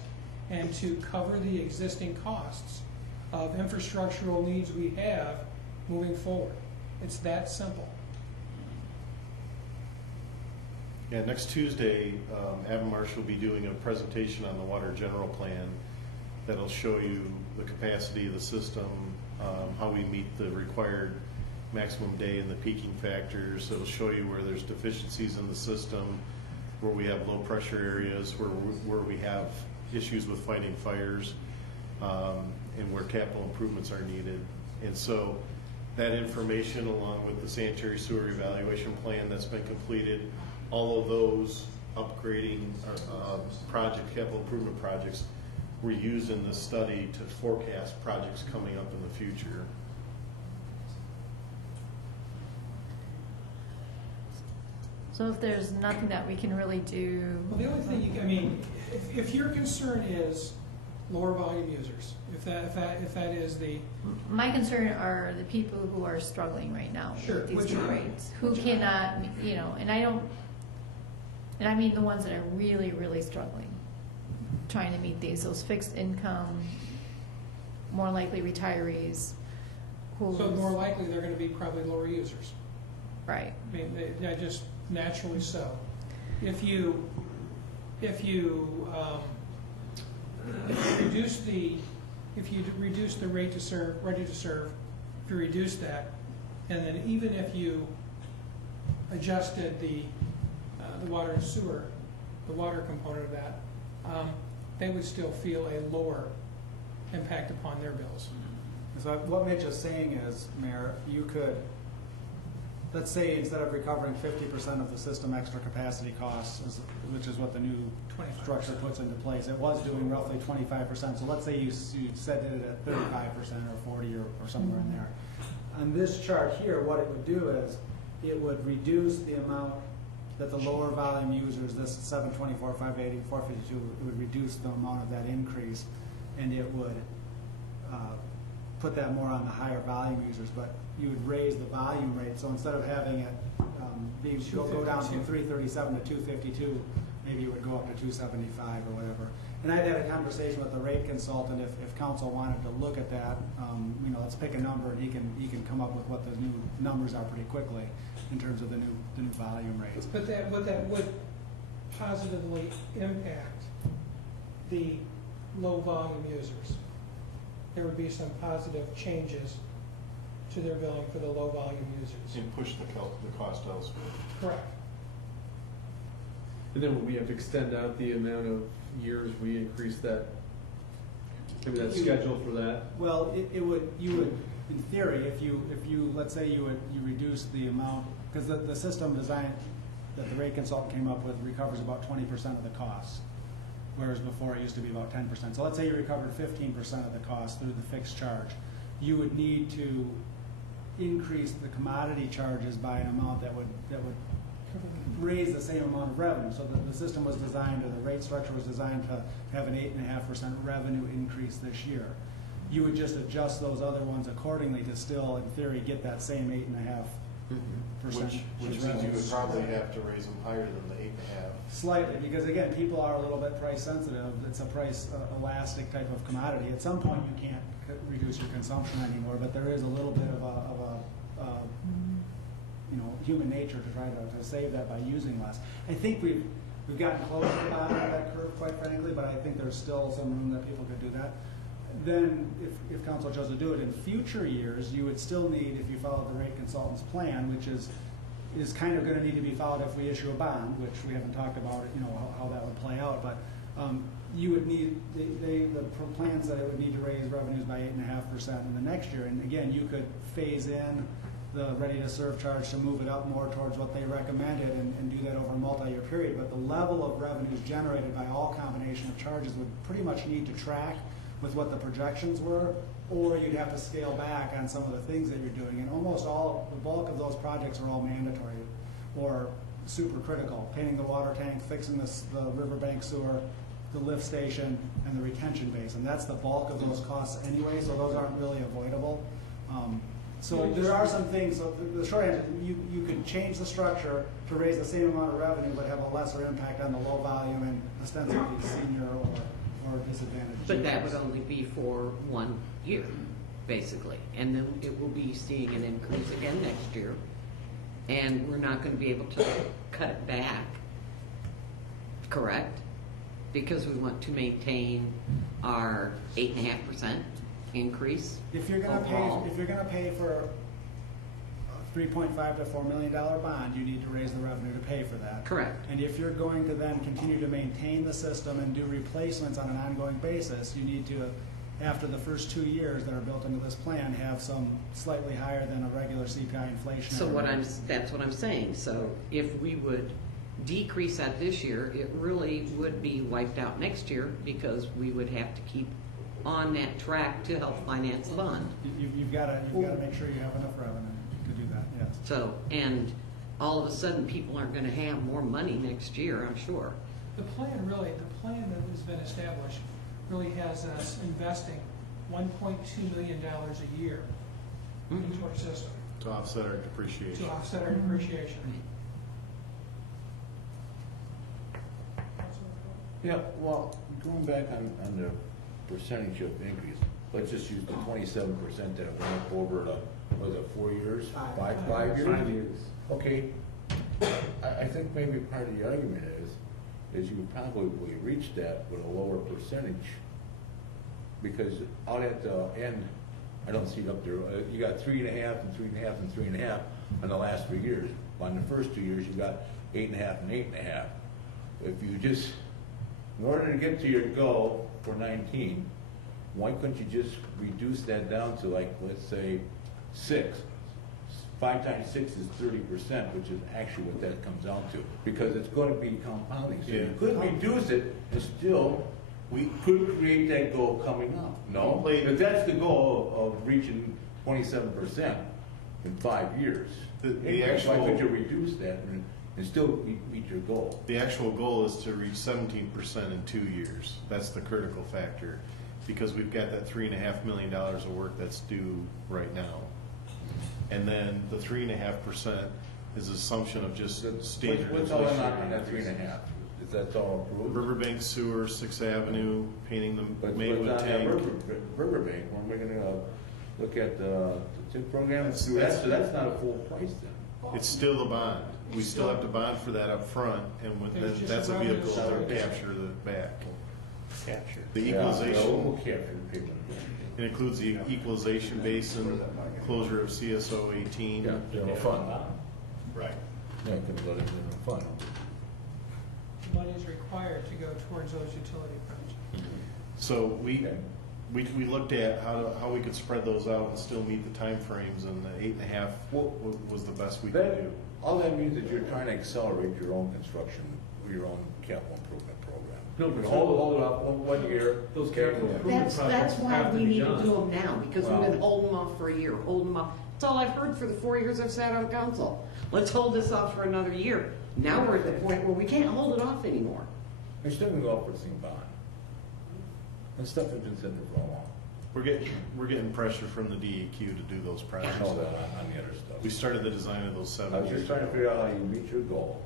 and to cover the existing costs of infrastructural needs we have moving forward. It's that simple. Yeah, next Tuesday, Avon-Marsh will be doing a presentation on the water general plan that'll show you the capacity of the system, how we meet the required maximum day and the peaking factors. It'll show you where there's deficiencies in the system, where we have low pressure areas, where we have issues with fighting fires, and where capital improvements are needed. And so that information, along with the sanitary sewer evaluation plan that's been completed, all of those upgrading capital improvement projects were used in this study to forecast projects coming up in the future. So if there's nothing that we can really do, Well, the only thing if your concern is lower volume users, if that is the, my concern are the people who are struggling right now Sure, with these which new are- rates, who cannot, and I mean the ones that are really, really struggling. trying to meet those fixed income, more likely retirees who. So more likely, they're gonna be probably lower users. Right. I mean, they just naturally so. If you reduce the rate to serve, ready to serve, if you reduce that, and then even if you adjusted the water and sewer, the water component of that, they would still feel a lower impact upon their bills. So what Mitch is saying is, Mayor, you could, let's say instead of recovering 50% of the system extra capacity costs, which is what the new 25%. structure puts into place, it was doing roughly 25%. So let's say you set it at 35% or 40 or somewhere in there. On this chart here, what it would do is it would reduce the amount that the lower volume users, this 724, 580, 452, it would reduce the amount of that increase, and it would put that more on the higher volume users, but you would raise the volume rate. So instead of having it go down from 337 to 252, maybe you would go up to 275 or whatever. And I had a conversation with the rate consultant if council wanted to look at that. Let's pick a number, and he can come up with what the new numbers are pretty quickly in terms of the new volume rates. But that would positively impact the low volume users. There would be some positive changes to their billing for the low volume users. And push the cost elsewhere. Correct. And then when we have to extend out the amount of years we increase that, maybe that schedule for that. Well, you would, in theory, if you let's say you reduce the amount, because the system design that the rate consultant came up with recovers about 20% of the costs, whereas before it used to be about 10%. So let's say you recovered 15% of the cost through the fixed charge. You would need to increase the commodity charges by an amount that would raise the same amount of revenue. So the system was designed, or the rate structure was designed to have an 8.5% revenue increase this year. You would just adjust those other ones accordingly to still, in theory, get that same 8.5%. Which means you would probably have to raise them higher than the 8.5. Slightly, because again, people are a little bit price sensitive. It's a price elastic type of commodity. At some point, you can't reduce your consumption anymore, but there is a little bit of a human nature to try to save that by using less. I think we've gotten close to the bottom of that curve, quite frankly, but I think there's still some room that people could do that. Then, if council chose to do it in future years, you would still need, if you followed the rate consultant's plan, which is kind of going to need to be followed if we issue a bond, which we haven't talked about, how that would play out, but you would need, the plans that it would need to raise revenues by 8.5% in the next year, and again, you could phase in the ready-to-serve charge to move it up more towards what they recommended and do that over a multi-year period, but the level of revenues generated by all combination of charges would pretty much need to track with what the projections were, or you'd have to scale back on some of the things that you're doing. And almost all, the bulk of those projects are all mandatory or super critical. Painting the water tank, fixing the riverbank sewer, the lift station, and the retention basin. That's the bulk of those costs anyway, so those aren't really avoidable. So there are some things, so the short answer, you could change the structure to raise the same amount of revenue but have a lesser impact on the low volume and ostensibly senior or disadvantaged. But that would only be for 1 year, basically. And then it will be seeing an increase again next year. And we're not going to be able to cut it back, correct? Because we want to maintain our 8.5% increase. If you're going to pay for a $3.5 to $4 million bond, you need to raise the revenue to pay for that. Correct. And if you're going to then continue to maintain the system and do replacements on an ongoing basis, you need to, after the first 2 years that are built into this plan, have some slightly higher than a regular CPI inflation. So that's what I'm saying. So if we would decrease that this year, it really would be wiped out next year because we would have to keep on that track to help finance the bond. You've got to make sure you have enough revenue to do that. Yes. So, and all of a sudden, people aren't going to have more money next year, I'm sure. The plan that has been established really has us investing $1.2 million a year into our system. To offset our depreciation. To offset our depreciation. Yeah, well, going back on the percentage of increase, let's just use the 27% that it went up over the, was it 4 years? Five years? 5 years. Okay, I think maybe part of the argument is you would probably reach that with a lower percentage. Because out at the end, I don't see it up there, you got 3.5 and 3.5 and 3.5 in the last 3 years. On the first 2 years, you got 8.5 and 8.5. If you just, in order to get to your goal for 19, why couldn't you just reduce that down to, like, let's say 6? 5 times 6 is 30%, which is actually what that comes out to, because it's going to be compounding. So you could reduce it and still, we could create that goal coming up. No, but that's the goal of reaching 27% in 5 years. Why could you reduce that and still meet your goal? The actual goal is to reach 17% in 2 years. That's the critical factor, because we've got that $3.5 million of work that's due right now. And then the 3.5% is an assumption of just standard. What's all on that 3.5? Is that all approved? Riverbank sewer, 6th Avenue, painting the Maywood tank. Riverbank, when we're gonna look at the TIP program, that's not a full price then. It's still the bond. We still have to bond for that up front, and that's a vehicle to capture the back. Capture. The equalization. We'll capture the payment. It includes the equalization basin, closure of CSO 18. Yeah, general fund. Right. Yeah, could let it in the fund. Money is required to go towards those utility projects. So we looked at how we could spread those out and still meet the timeframes, and the 8.5 was the best we could do. All that means is you're trying to accelerate your own construction, your own capital improvement program. No, but Hold it up 1 year. Those capital improvement That's projects why have to we be need to done. do them now, because we've been holding them off for a year, holding them off. That's all I've heard for the 4 years I've sat on council. Let's hold this off for another year. Now we're at the point where we can't hold it off anymore. You're still gonna go up for the same bond. And stuff has been sitting there for a while. We're getting pressure from the DEQ to do those I projects. know that on the other stuff. We started the design of those 7 I was years just trying to ago. figure out how you meet your goal.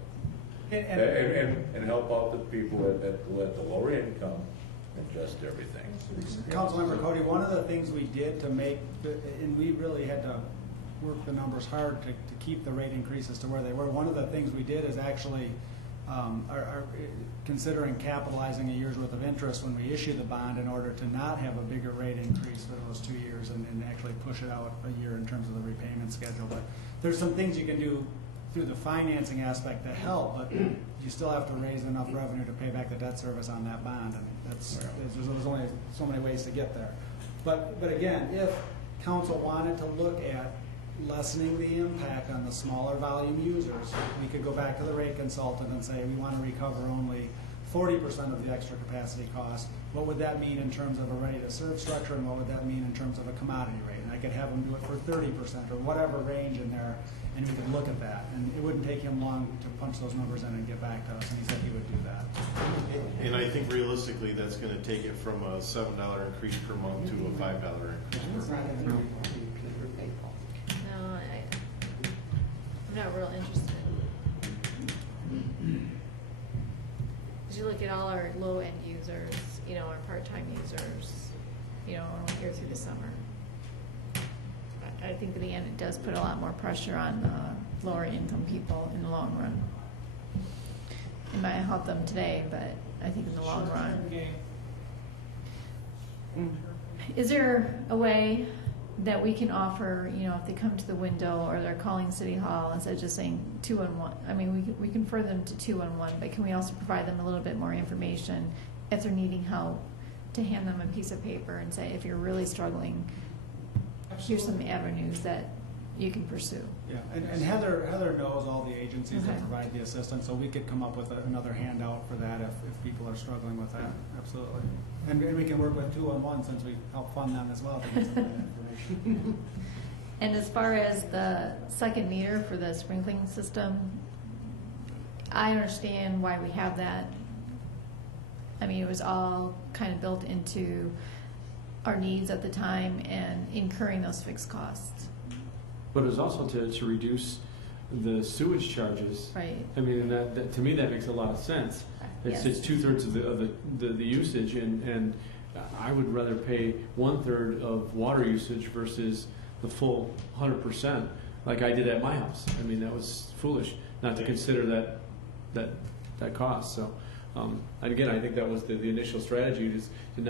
And help out the people at the lower income and just everything. Councilmember Cody, one of the things we did to make, and we really had to work the numbers hard to keep the rate increases to where they were. One of the things we did is actually are considering capitalizing a year's worth of interest when we issue the bond in order to not have a bigger rate increase for those 2 years and actually push it out a year in terms of the repayment schedule. But there's some things you can do through the financing aspect to help, but you still have to raise enough revenue to pay back the debt service on that bond. And there's only so many ways to get there. But again, if council wanted to look at lessening the impact on the smaller volume users, we could go back to the rate consultant and say we want to recover only 40% of the extra capacity cost. What would that mean in terms of a ready-to-serve structure, and what would that mean in terms of a commodity rate? And I could have them do it for 30% or whatever range in there, and we could look at that. And it wouldn't take him long to punch those numbers in and get back to us, and he said he would do that. And I think realistically, that's going to take it from a $7 increase per month to a $5 increase per month. No, I'm not real interested. As you look at all our low-end users, our part-time users, only here through the summer. I think in the end, it does put a lot more pressure on the lower-income people in the long run. It might help them today, but I think in the long run. Is there a way that we can offer, if they come to the window or they're calling City Hall, instead of just saying 2-in-1? I mean, we can refer them to 2-in-1, but can we also provide them a little bit more information if they're needing help, to hand them a piece of paper and say, if you're really struggling, here's some avenues that you can pursue. Yeah, and Heather knows all the agencies that provide the assistance, so we could come up with another handout for that if people are struggling with that. Absolutely. And we can work with 2-in-1 since we help fund them as well to get some of that information. And as far as the second meter for the sprinkling system, I understand why we have that. I mean, it was all kind of built into our needs at the time and incurring those fixed costs. But it was also to reduce the sewage charges. Right. I mean, that to me that makes a lot of sense. It's Yes. 2/3 of the usage, and I would rather pay 1/3 of water usage versus the full 100%, like I did at my house. I mean, that was foolish not to consider that cost. So, and again, I think that was the initial strategy, is to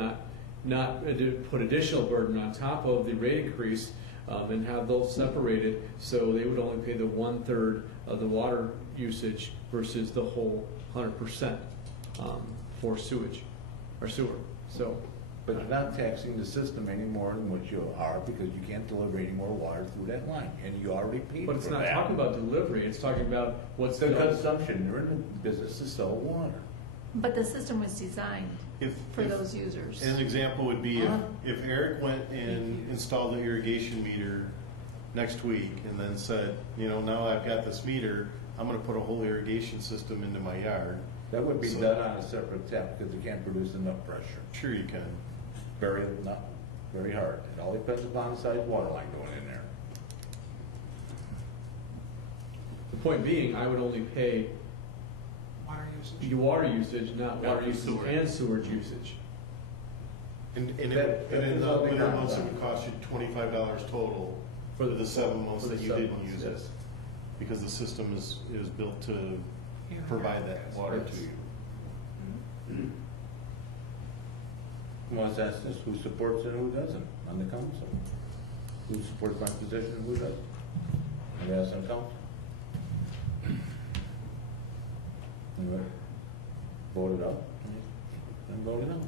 not put additional burden on top of the rate increase, and have those separated, so they would only pay the 1/3 of the water usage versus the whole 100% for sewage or sewer. So, But you're not taxing the system any more than what you are, because you can't deliver any more water through that line, and you already paid for that. but it's not talking about delivery. It's talking about what's The done. consumption, you're in the business to sell water. But the system was designed for those users. An example would be if Eric went and installed the irrigation meter next week and then said, now I've got this meter, I'm gonna put a whole irrigation system into my yard. That would be done on a separate tap, because you can't produce enough pressure. Sure you can. Very hard. It all depends upon the size water line going in there. The point being, I would only pay Water usage. the water usage, not Not water the usage sewer. and sewage usage. And in That the is all winter big months, it on. would cost you $25 total for the 7 months For the that you 7 didn't months, use it. yes. Because the system is built to provide that water to you. Who wants to ask this? Who supports it and who doesn't on the council? Who supports my position and who doesn't? Anybody else on council? Anybody? Vote it up? Then vote it out.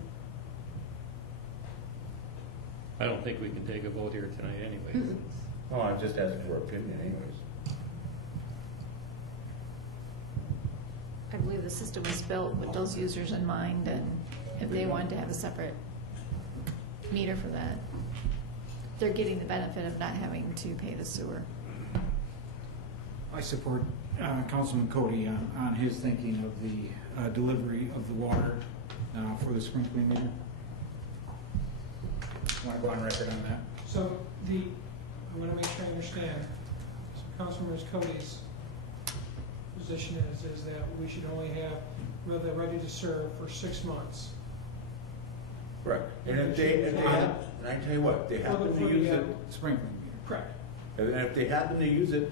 I don't think we can take a vote here tonight anyways. Oh, I'm just asking for opinion anyways. I believe the system was built with those users in mind, and if they wanted to have a separate meter for that, they're getting the benefit of not having to pay the sewer. I support Councilman Cody on his thinking of the delivery of the water for the sprinkling meter. Want to go on record on that? So I want to make sure I understand. So Councilman Cody's position is that we should only have the ready to serve for 6 months. Correct. And if they have, and I tell you what, they happen to use it, Sprinkling meter. Correct. and if they happen to use it,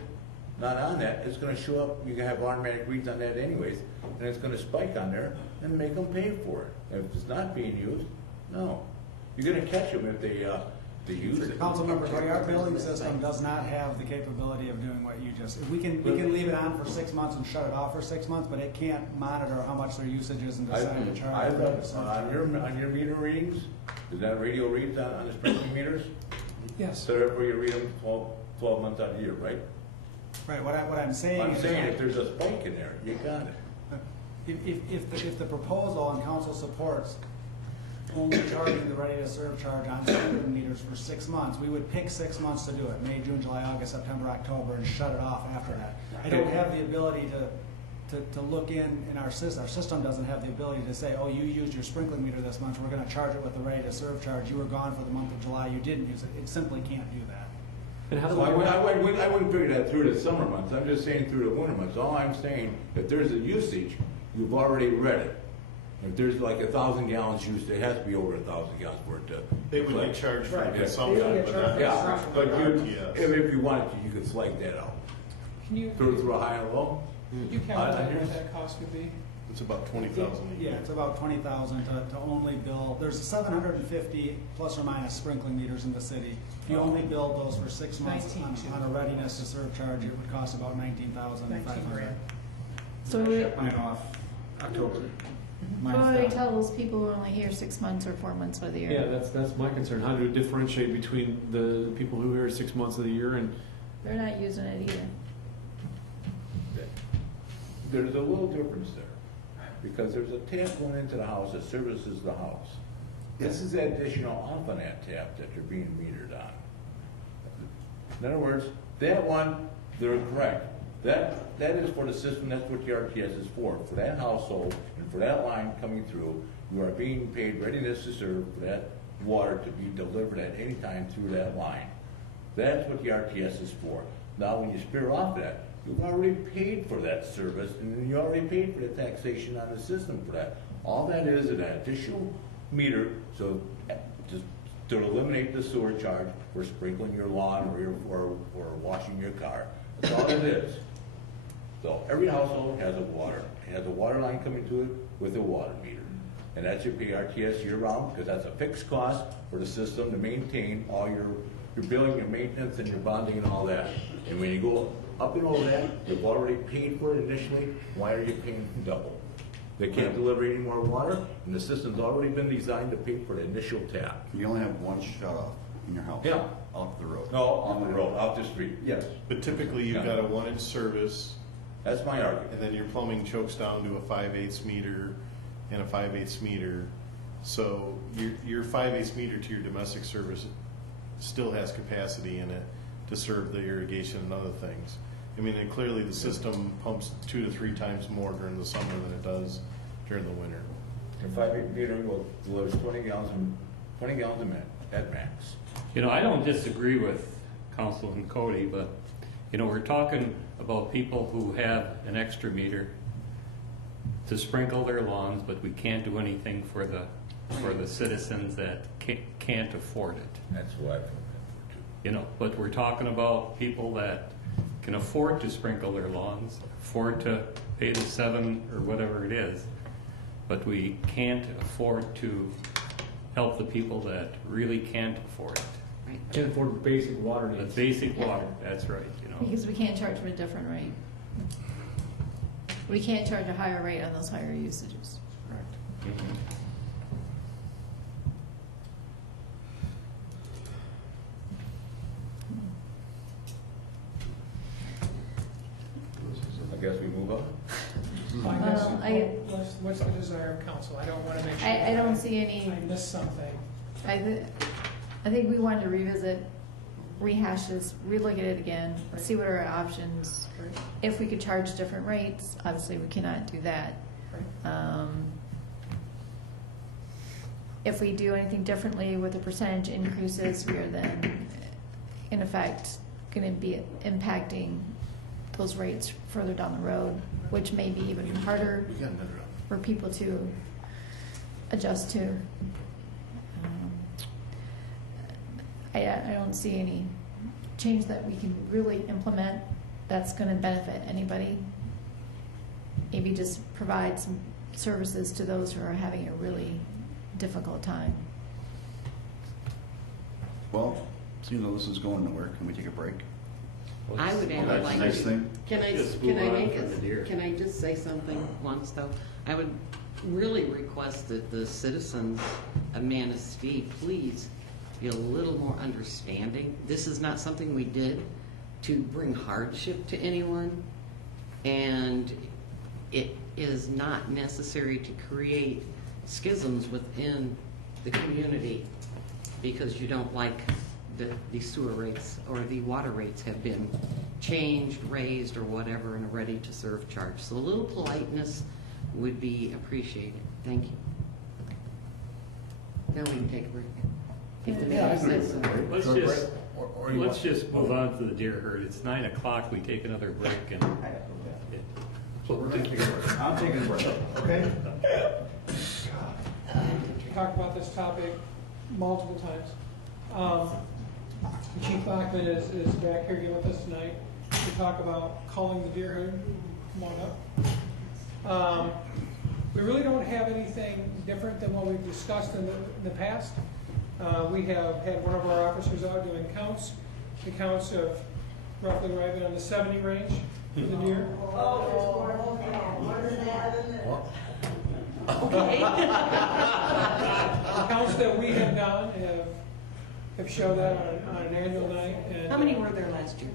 not on that, it's gonna show up, you can have automatic reads on that anyways, and it's gonna spike on there and make them pay for it. If it's not being used, no. You're gonna catch them if they use it. Councilmember Cody, our billing system does not have the capability of doing what you just, we can leave it on for 6 months and shut it off for 6 months, but it can't monitor how much their usage is and decide to charge. On your meter readings, is that radio reads on the sprinkling meters? Yes. So therefore you read them 12 months out of the year, right? Right, what I'm saying I'm is. saying if there's a spike in there, you got it. If the proposal and council supports only charging the ready-to-serve charge on sprinkler meters for 6 months, we would pick 6 months to do it, May, June, July, August, September, October, and shut it off after that. I don't have the ability to look in our system. Our system doesn't have the ability to say, oh, you used your sprinkler meter this month, we're gonna charge it with the ready-to-serve charge. You were gone for the month of July, you didn't use it. It simply can't do that. And how do So we? I wouldn't figure that through the summer months, I'm just saying through the winter months. All I'm saying, if there's a usage, you've already read it. If there's like 1,000 gallons used, it has to be over 1,000 gallons for it to. They would get charged for Right. consumption, They would but get not charged Yeah, for but RTS. if you wanted to, you could slide that out. Can you, Through a high and low. could you calculate what that cost would be? It's about 20,000 a year. Yeah, it's about 20,000 to only bill, there's 750 plus or minus sprinkling meters in the city. If you only build those for 6 months on a readiness to serve charge, it would cost about 19,500. So we Shut mine off October. Mine's already done. tell those people who are only here 6 months or 4 months of the year. Yeah, that's my concern. How to differentiate between the people who are here 6 months of the year and They're not using it either. There's a little difference there, because there's a tap going into the house that services the house. This is additional off on that tap that you're being metered on. In other words, that one, they're correct. That is for the system, that's what the RTS is for that household, and for that line coming through, you are being paid readiness to serve for that water to be delivered at any time through that line. That's what the RTS is for. Now, when you spear off that, You've already paid for that service, and you already paid for the taxation on the system for that. All that is an additional meter, so just to eliminate the sewer charge for sprinkling your lawn or washing your car. That's all it is. So every household has a water line coming to it with a water meter. And that should pay RTS year round, because that's a fixed cost for the system to maintain all your billing, your maintenance, and your bonding and all that. And when you go up and over that, you've already paid for it initially, why are you paying double? They can't deliver any more water, and the system's already been designed to pay for the initial tap. You only have one shut off in your house? Yeah. Off the road? No, on the road, out the street. Yes. But typically, you've got a 1-inch service, That's my argument. and then your plumbing chokes down to a 5/8 meter and a 5/8 meter. So your 5/8 meter to your domestic service still has capacity in it to serve the irrigation and other things. I mean, and clearly the system pumps 2 to 3 times more during the summer than it does during the winter. Your 5/8 meter will deliver 20 gallons a minute at max. You know, I don't disagree with Councilman Cody, but, you know, we're talking about people who have an extra meter to sprinkle their lawns, but we can't do anything for the citizens that can't afford it. That's what. You know, but we're talking about people that can afford to sprinkle their lawns, afford to pay the $7 or whatever it is, but we can't afford to help the people that really can't afford it. Can't afford the basic water The needs. basic water, that's right, you know. Because we can't charge for a different rate. We can't charge a higher rate on those higher usages. I guess we move on. I guess, I- what's the desire of council? I don't want to make sure. I don't see any, I missed something. I think we wanted to revisit, rehash this, relook at it again, see what are our options. If we could charge different rates, obviously we cannot do that. If we do anything differently with the percentage increases, we are then, in effect, going to be impacting those rates further down the road, which may be even harder for people to adjust to. I don't see any change that we can really implement that's going to benefit anybody. Maybe just provide some services to those who are having a really difficult time. Well, seeing though this is going nowhere, can we take a break? I would add, That's like, the next thing. can I Just move on make from the deer. can I just say something once though? I would really request that the citizens of Manistee please be a little more understanding. This is not something we did to bring hardship to anyone, and it is not necessary to create schisms within the community because you don't like the sewer rates or the water rates have been changed, raised, or whatever, and a ready-to-serve charge. So a little politeness would be appreciated. Thank you. Now we can take a break. If the mayor says so. Let's just move on to the deer herd. It's 9 o'clock, we take another break and. So we're going to take a break. I'm taking a break, okay? We talked about this topic multiple times. Chief Bachman is back here again with us tonight to talk about calling the deer herd. Come on up. We really don't have anything different than what we've discussed in the past. We have had one of our officers out doing counts. The counts have roughly arriving on the 70 range for the deer. Okay. The counts that we have done have showed that on an annual night. And How many were there last year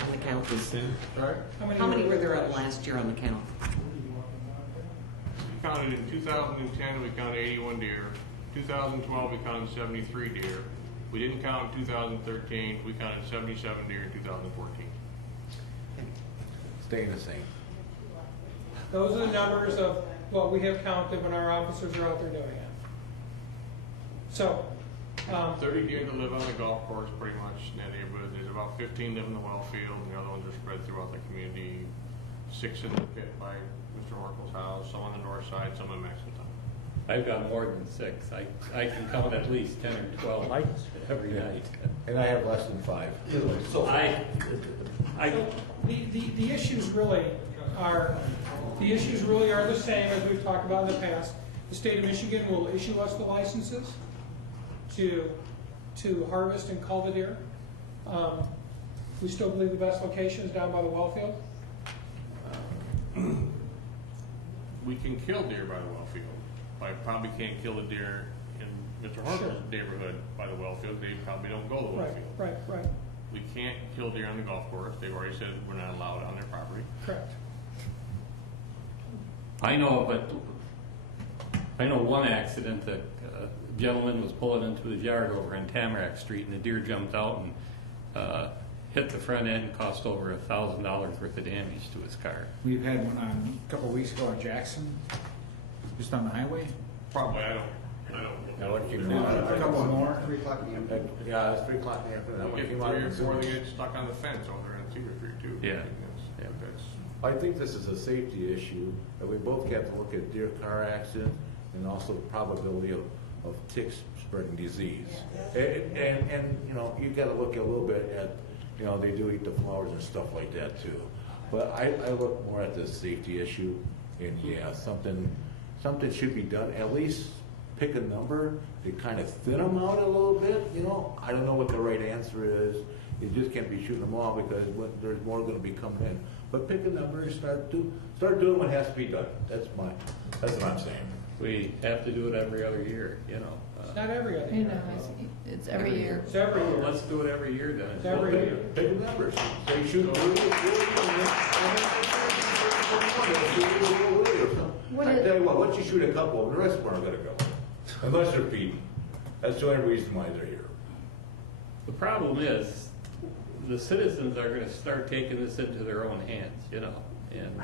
on the count? How many were there last year on the count? We counted in 2010, we counted 81 deer. 2012, we counted 73 deer. We didn't count in 2013, we counted 77 deer in 2014. Staying the same. Those are the numbers of what we have counted when our officers are out there doing it. So, 30 deer that live on the golf course, pretty much in that neighborhood. There's about 15 live in the well field, and the other ones are spread throughout the community. 6 in the pit by Mr. Orkel's house, some on the north side, some in Mexican. I've got more than 6. I can count at least 10 or 12 every night. And I have less than 5. So The issues really are the same as we've talked about in the past. The state of Michigan will issue us the licenses to harvest and cull the deer. We still believe the best location is down by the well field. We can kill deer by the well field. I probably can't kill a deer in Mr. Harper's neighborhood by the well field. They probably don't go to the well field. Right. We can't kill deer on the golf course. They've already said we're not allowed on their property. Correct. I know one accident that a gentleman was pulling into his yard over on Tamarack Street, and the deer jumped out and hit the front end, cost over $1,000 worth of damage to his car. We've had one on a couple of weeks ago on Jackson, just on the highway. Probably, I don't. A couple more. 3 o'clock in the afternoon. Yeah, it's 3 o'clock in the afternoon. Get 3 or 4 they get stuck on the fence over in Cedar Street too. Yeah. That's I think this is a safety issue, that we both have to look at deer car accidents and also the probability of ticks spreading disease. And you know, you gotta look a little bit at, you know, they do eat the flowers and stuff like that too. But I look more at the safety issue, and yeah, something should be done, at least pick a number, to kind of thin them out a little bit, you know? I don't know what the right answer is. You just can't be shooting them all because there's more gonna be coming in. But pick a number and start doing what has to be done. That's what I'm saying. We have to do it every other year, you know. It's not every other You year. know, it's every year. It's every year. Let's do it every year then. It's every year. Pick a number. Say shoot I tell you what, once you shoot a couple, the rest of them aren't gonna go. Unless they're feeding. That's the only reason why they're here. The problem is, the citizens are gonna start taking this into their own hands, you know. And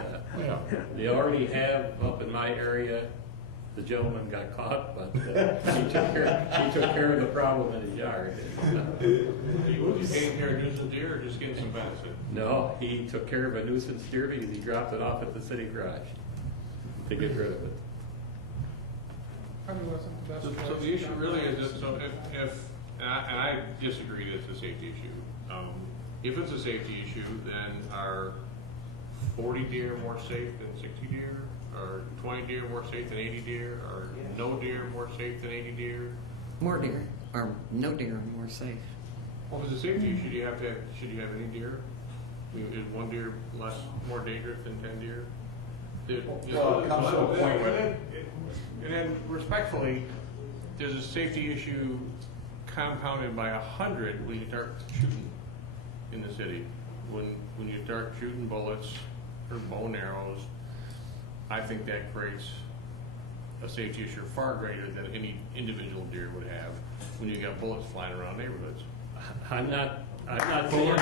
they already have up in my area. The gentleman got caught, but he took care of the problem in his yard. Was he taking care of nuisance deer or just getting some benefit? No, he took care of a nuisance deer because he dropped it off at the city garage to get rid of it. Probably wasn't the best. So the issue really is that, so if and I disagree that it's a safety issue. If it's a safety issue, then are 40 deer more safe than 60 deer? Are 20 deer more safe than 80 deer? Are no deer more safe than 80 deer? More deer, or no deer, more safe. Well, if it's a safety issue, should you have any deer? I mean, is 1 deer more dangerous than 10 deer? And then respectfully, there's a safety issue compounded by 100 when you start shooting in the city. When you start shooting bullets or bow and arrows, I think that creates a safety issue far greater than any individual deer would have when you got bullets flying around neighborhoods. I'm not saying do it.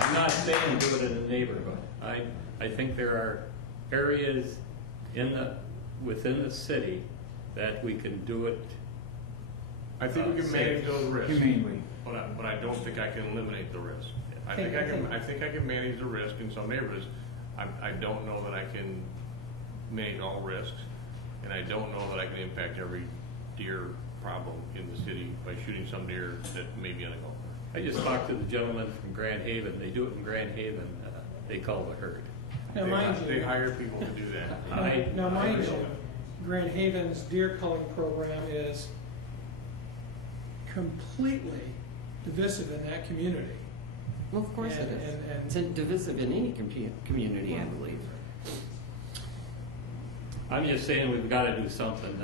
I'm not saying do it in the neighborhood. I think there are areas within the city that we can do it. I think we can manage those risks, Humanely. but I don't think I can eliminate the risk. I think I can manage the risk in some neighborhoods. I don't know that I can manage all risks, and I don't know that I can impact every deer problem in the city by shooting some deer that may be on a golf course. I just talked to the gentleman from Grand Haven. They do it in Grand Haven. They call the herd. Now, mind you, They hire people to do that. now mind you, Grand Haven's deer culling program is completely divisive in that community. Well, of course it is. It's divisive in any community, I believe. I'm just saying we've got to do something.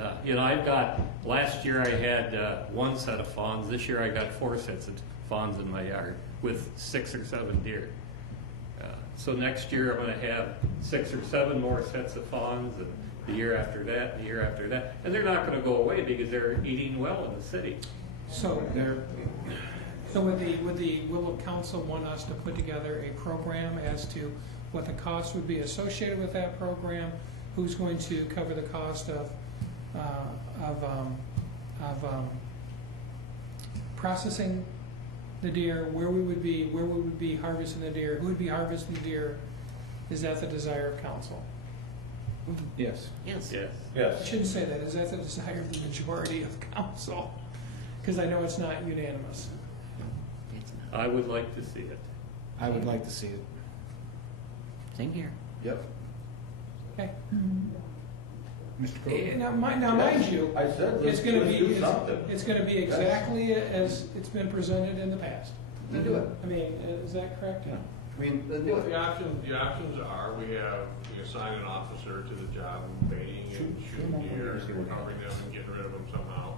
Last year I had 1 set of fawns. This year I got 4 sets of fawns in my yard with 6 or 7 deer. So next year I'm going to have 6 or 7 more sets of fawns, and the year after that, the year after that. And they're not going to go away because they're eating well in the city. So would the council want us to put together a program as to what the cost would be associated with that program? Who's going to cover the cost of processing the deer, where we would be harvesting the deer, who would be harvesting the deer. Is that the desire of council? Yes. Yes. Yes. I Yes. shouldn't say that. Is that the desire of the majority of council? Because I know it's not unanimous. It's not. I would like to see it. I would like to see it. Same here. Yep. Okay. Mr. Cole? Now, mind you, I said, it's let's going to do be something. it's going to be exactly as it's been presented in the past. Then do it. I mean, is that correct? Yeah. I mean, then do Well, it. the options are, we assign an officer to the job of baiting and shooting deer, and recovering them and getting rid of them somehow.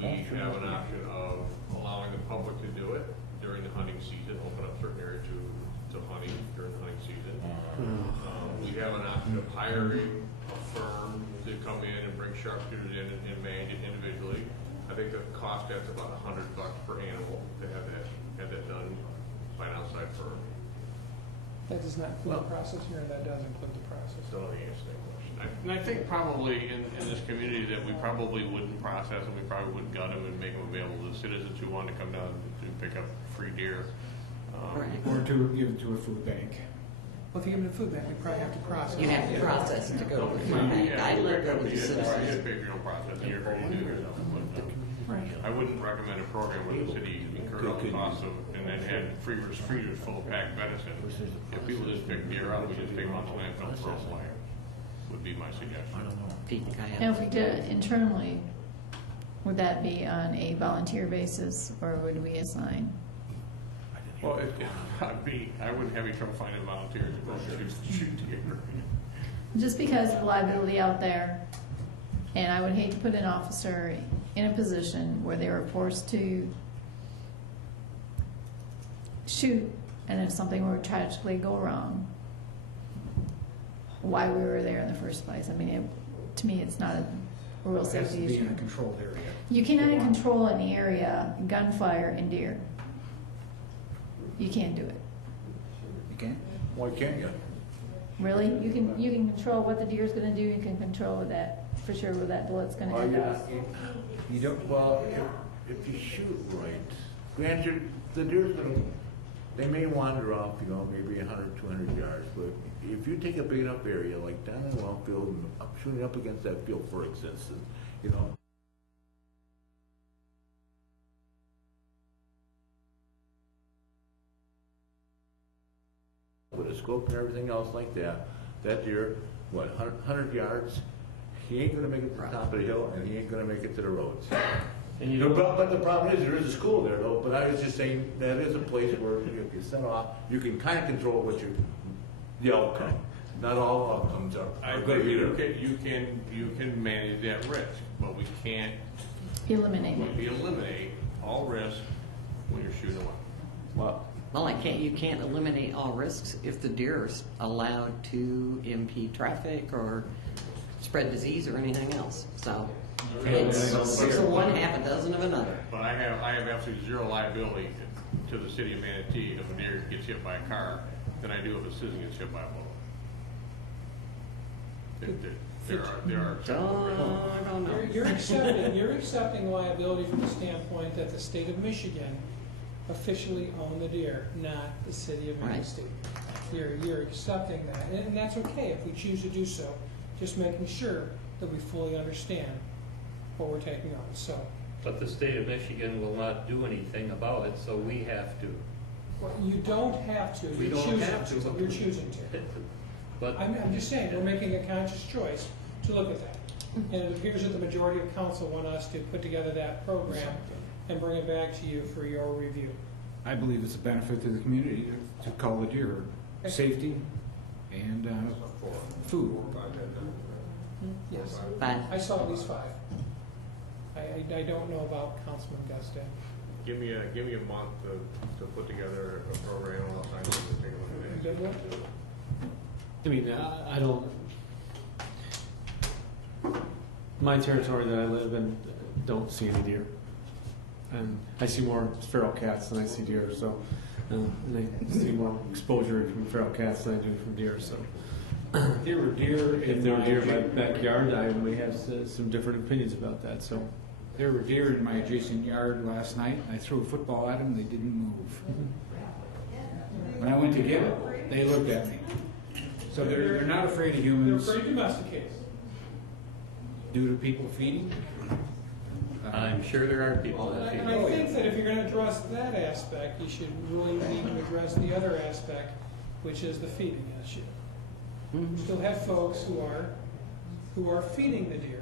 We have an option of allowing the public to do it during the hunting season, open up certain areas to hunting during the hunting season. We have an option of hiring a firm to come in and bring sharpshooters in and manage it individually. I think the cost that's about $100 per animal to have that done by an outside firm. That does not include the process here, and that does include the process. So let me answer that question. And I think probably in this community that we probably wouldn't process them, we probably would gut them and make them available to citizens who want to come down to pick up free deer. Right. Or to give it to a food bank. Well, if you give them the food bank, we probably have to process. You have to process to go to the food bank. I live there with the You citizens. pay for your own process, and you're free to do it yourself. But, Right. I wouldn't recommend a program where the city incurred all the costs of, and then had freezers full of packed venison. If people just pick deer up, we just take them out to landfill and throw them away, would be my suggestion. Feed the Now, if coyotes. we did it internally, would that be on a volunteer basis, or would we assign? Well, I wouldn't have any trouble finding volunteers to go shoot deer. Just because of liability out there, and I would hate to put an officer in a position where they were forced to shoot, and if something were to tragically go wrong, why we were there in the first place. I mean, to me, it's not a real It has to safety be in issue. a controlled area. You cannot control an area, gunfire and deer. You can't do it. You can? Why can't you? Really? You can control what the deer's gonna do, you can control that, for sure, where that bullet's gonna end up. You don't? Well, if you shoot right, granted, the deer's gonna, they may wander off, maybe 100, 200 yards, but if you take a big enough area, like down in the well field, shooting up against that field, for instance, with a scope and everything else like that, that deer, 100 yards, he ain't gonna make it to the top of the hill, and he ain't gonna make it to the roads. And you don't, But the problem is, there is a school there though, but I was just saying, that is a place where if you set off, you can kind of control what the outcome. Not all outcomes I are good agree, either. you can manage that risk, but we can't Eliminate it. eliminate all risk when you're shooting one. Well, you can't eliminate all risks if the deer is allowed to impede traffic or spread disease or anything else. So it's 6 of one, half a dozen of another. But I have absolutely zero liability to the city of Manistee if a deer gets hit by a car than I do if a citizen gets hit by a bullet. There are several risks. I don't know. You're accepting liability from the standpoint that the state of Michigan officially own the deer, not the city of Right. Manistee. You're accepting that, and that's okay if we choose to do so, just making sure that we fully understand what we're taking on, so. But the state of Michigan will not do anything about it, so we have to. Well, you don't have to, We you're don't choosing have to. to, you're choosing to. But I'm just saying, we're making a conscious choice to look at that. And it appears that the majority of council want us to put together that program and bring it back to you for your review. I believe it's a benefit to the community to call the deer safety and food. Yes. But I saw at least 5. I don't know about Councilman Gustin. Give me a month to put together a program, and I'll sign it and take a look at it. Good one? I mean, I don't, my territory that I live in, don't see any deer. And I see more feral cats than I see deer, so, and I see more exposure from feral cats than I do from deer, so. If there were deer If there were deer in my backyard, I may have some different opinions about that, so. There were deer in my adjacent yard last night. I threw a football at them, they didn't move. When I went to get it, they looked at me. So they're not afraid of They're humans afraid to domesticate. due to people feeding. I'm sure there are people that And feel. I think that if you're gonna address that aspect, you should really need to address the other aspect, which is the feeding issue. You still have folks who are feeding the deer.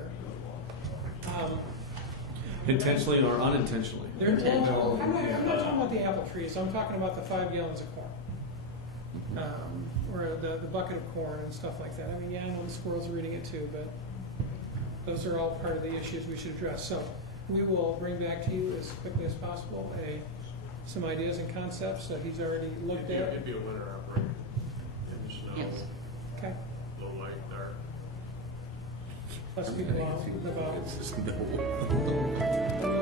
Intentionally or unintentionally. I'm not talking about the apple trees, I'm talking about the 5 gallons of corn. Or the bucket of corn and stuff like that. I mean, yeah, I know the squirrels are eating it too, but those are all part of the issues we should address. So we will bring back to you as quickly as possible some ideas and concepts that he's already looked at. It'd be a winter operator in the snow, Yes. Okay. low light, dark. Less people out and about. It's just no.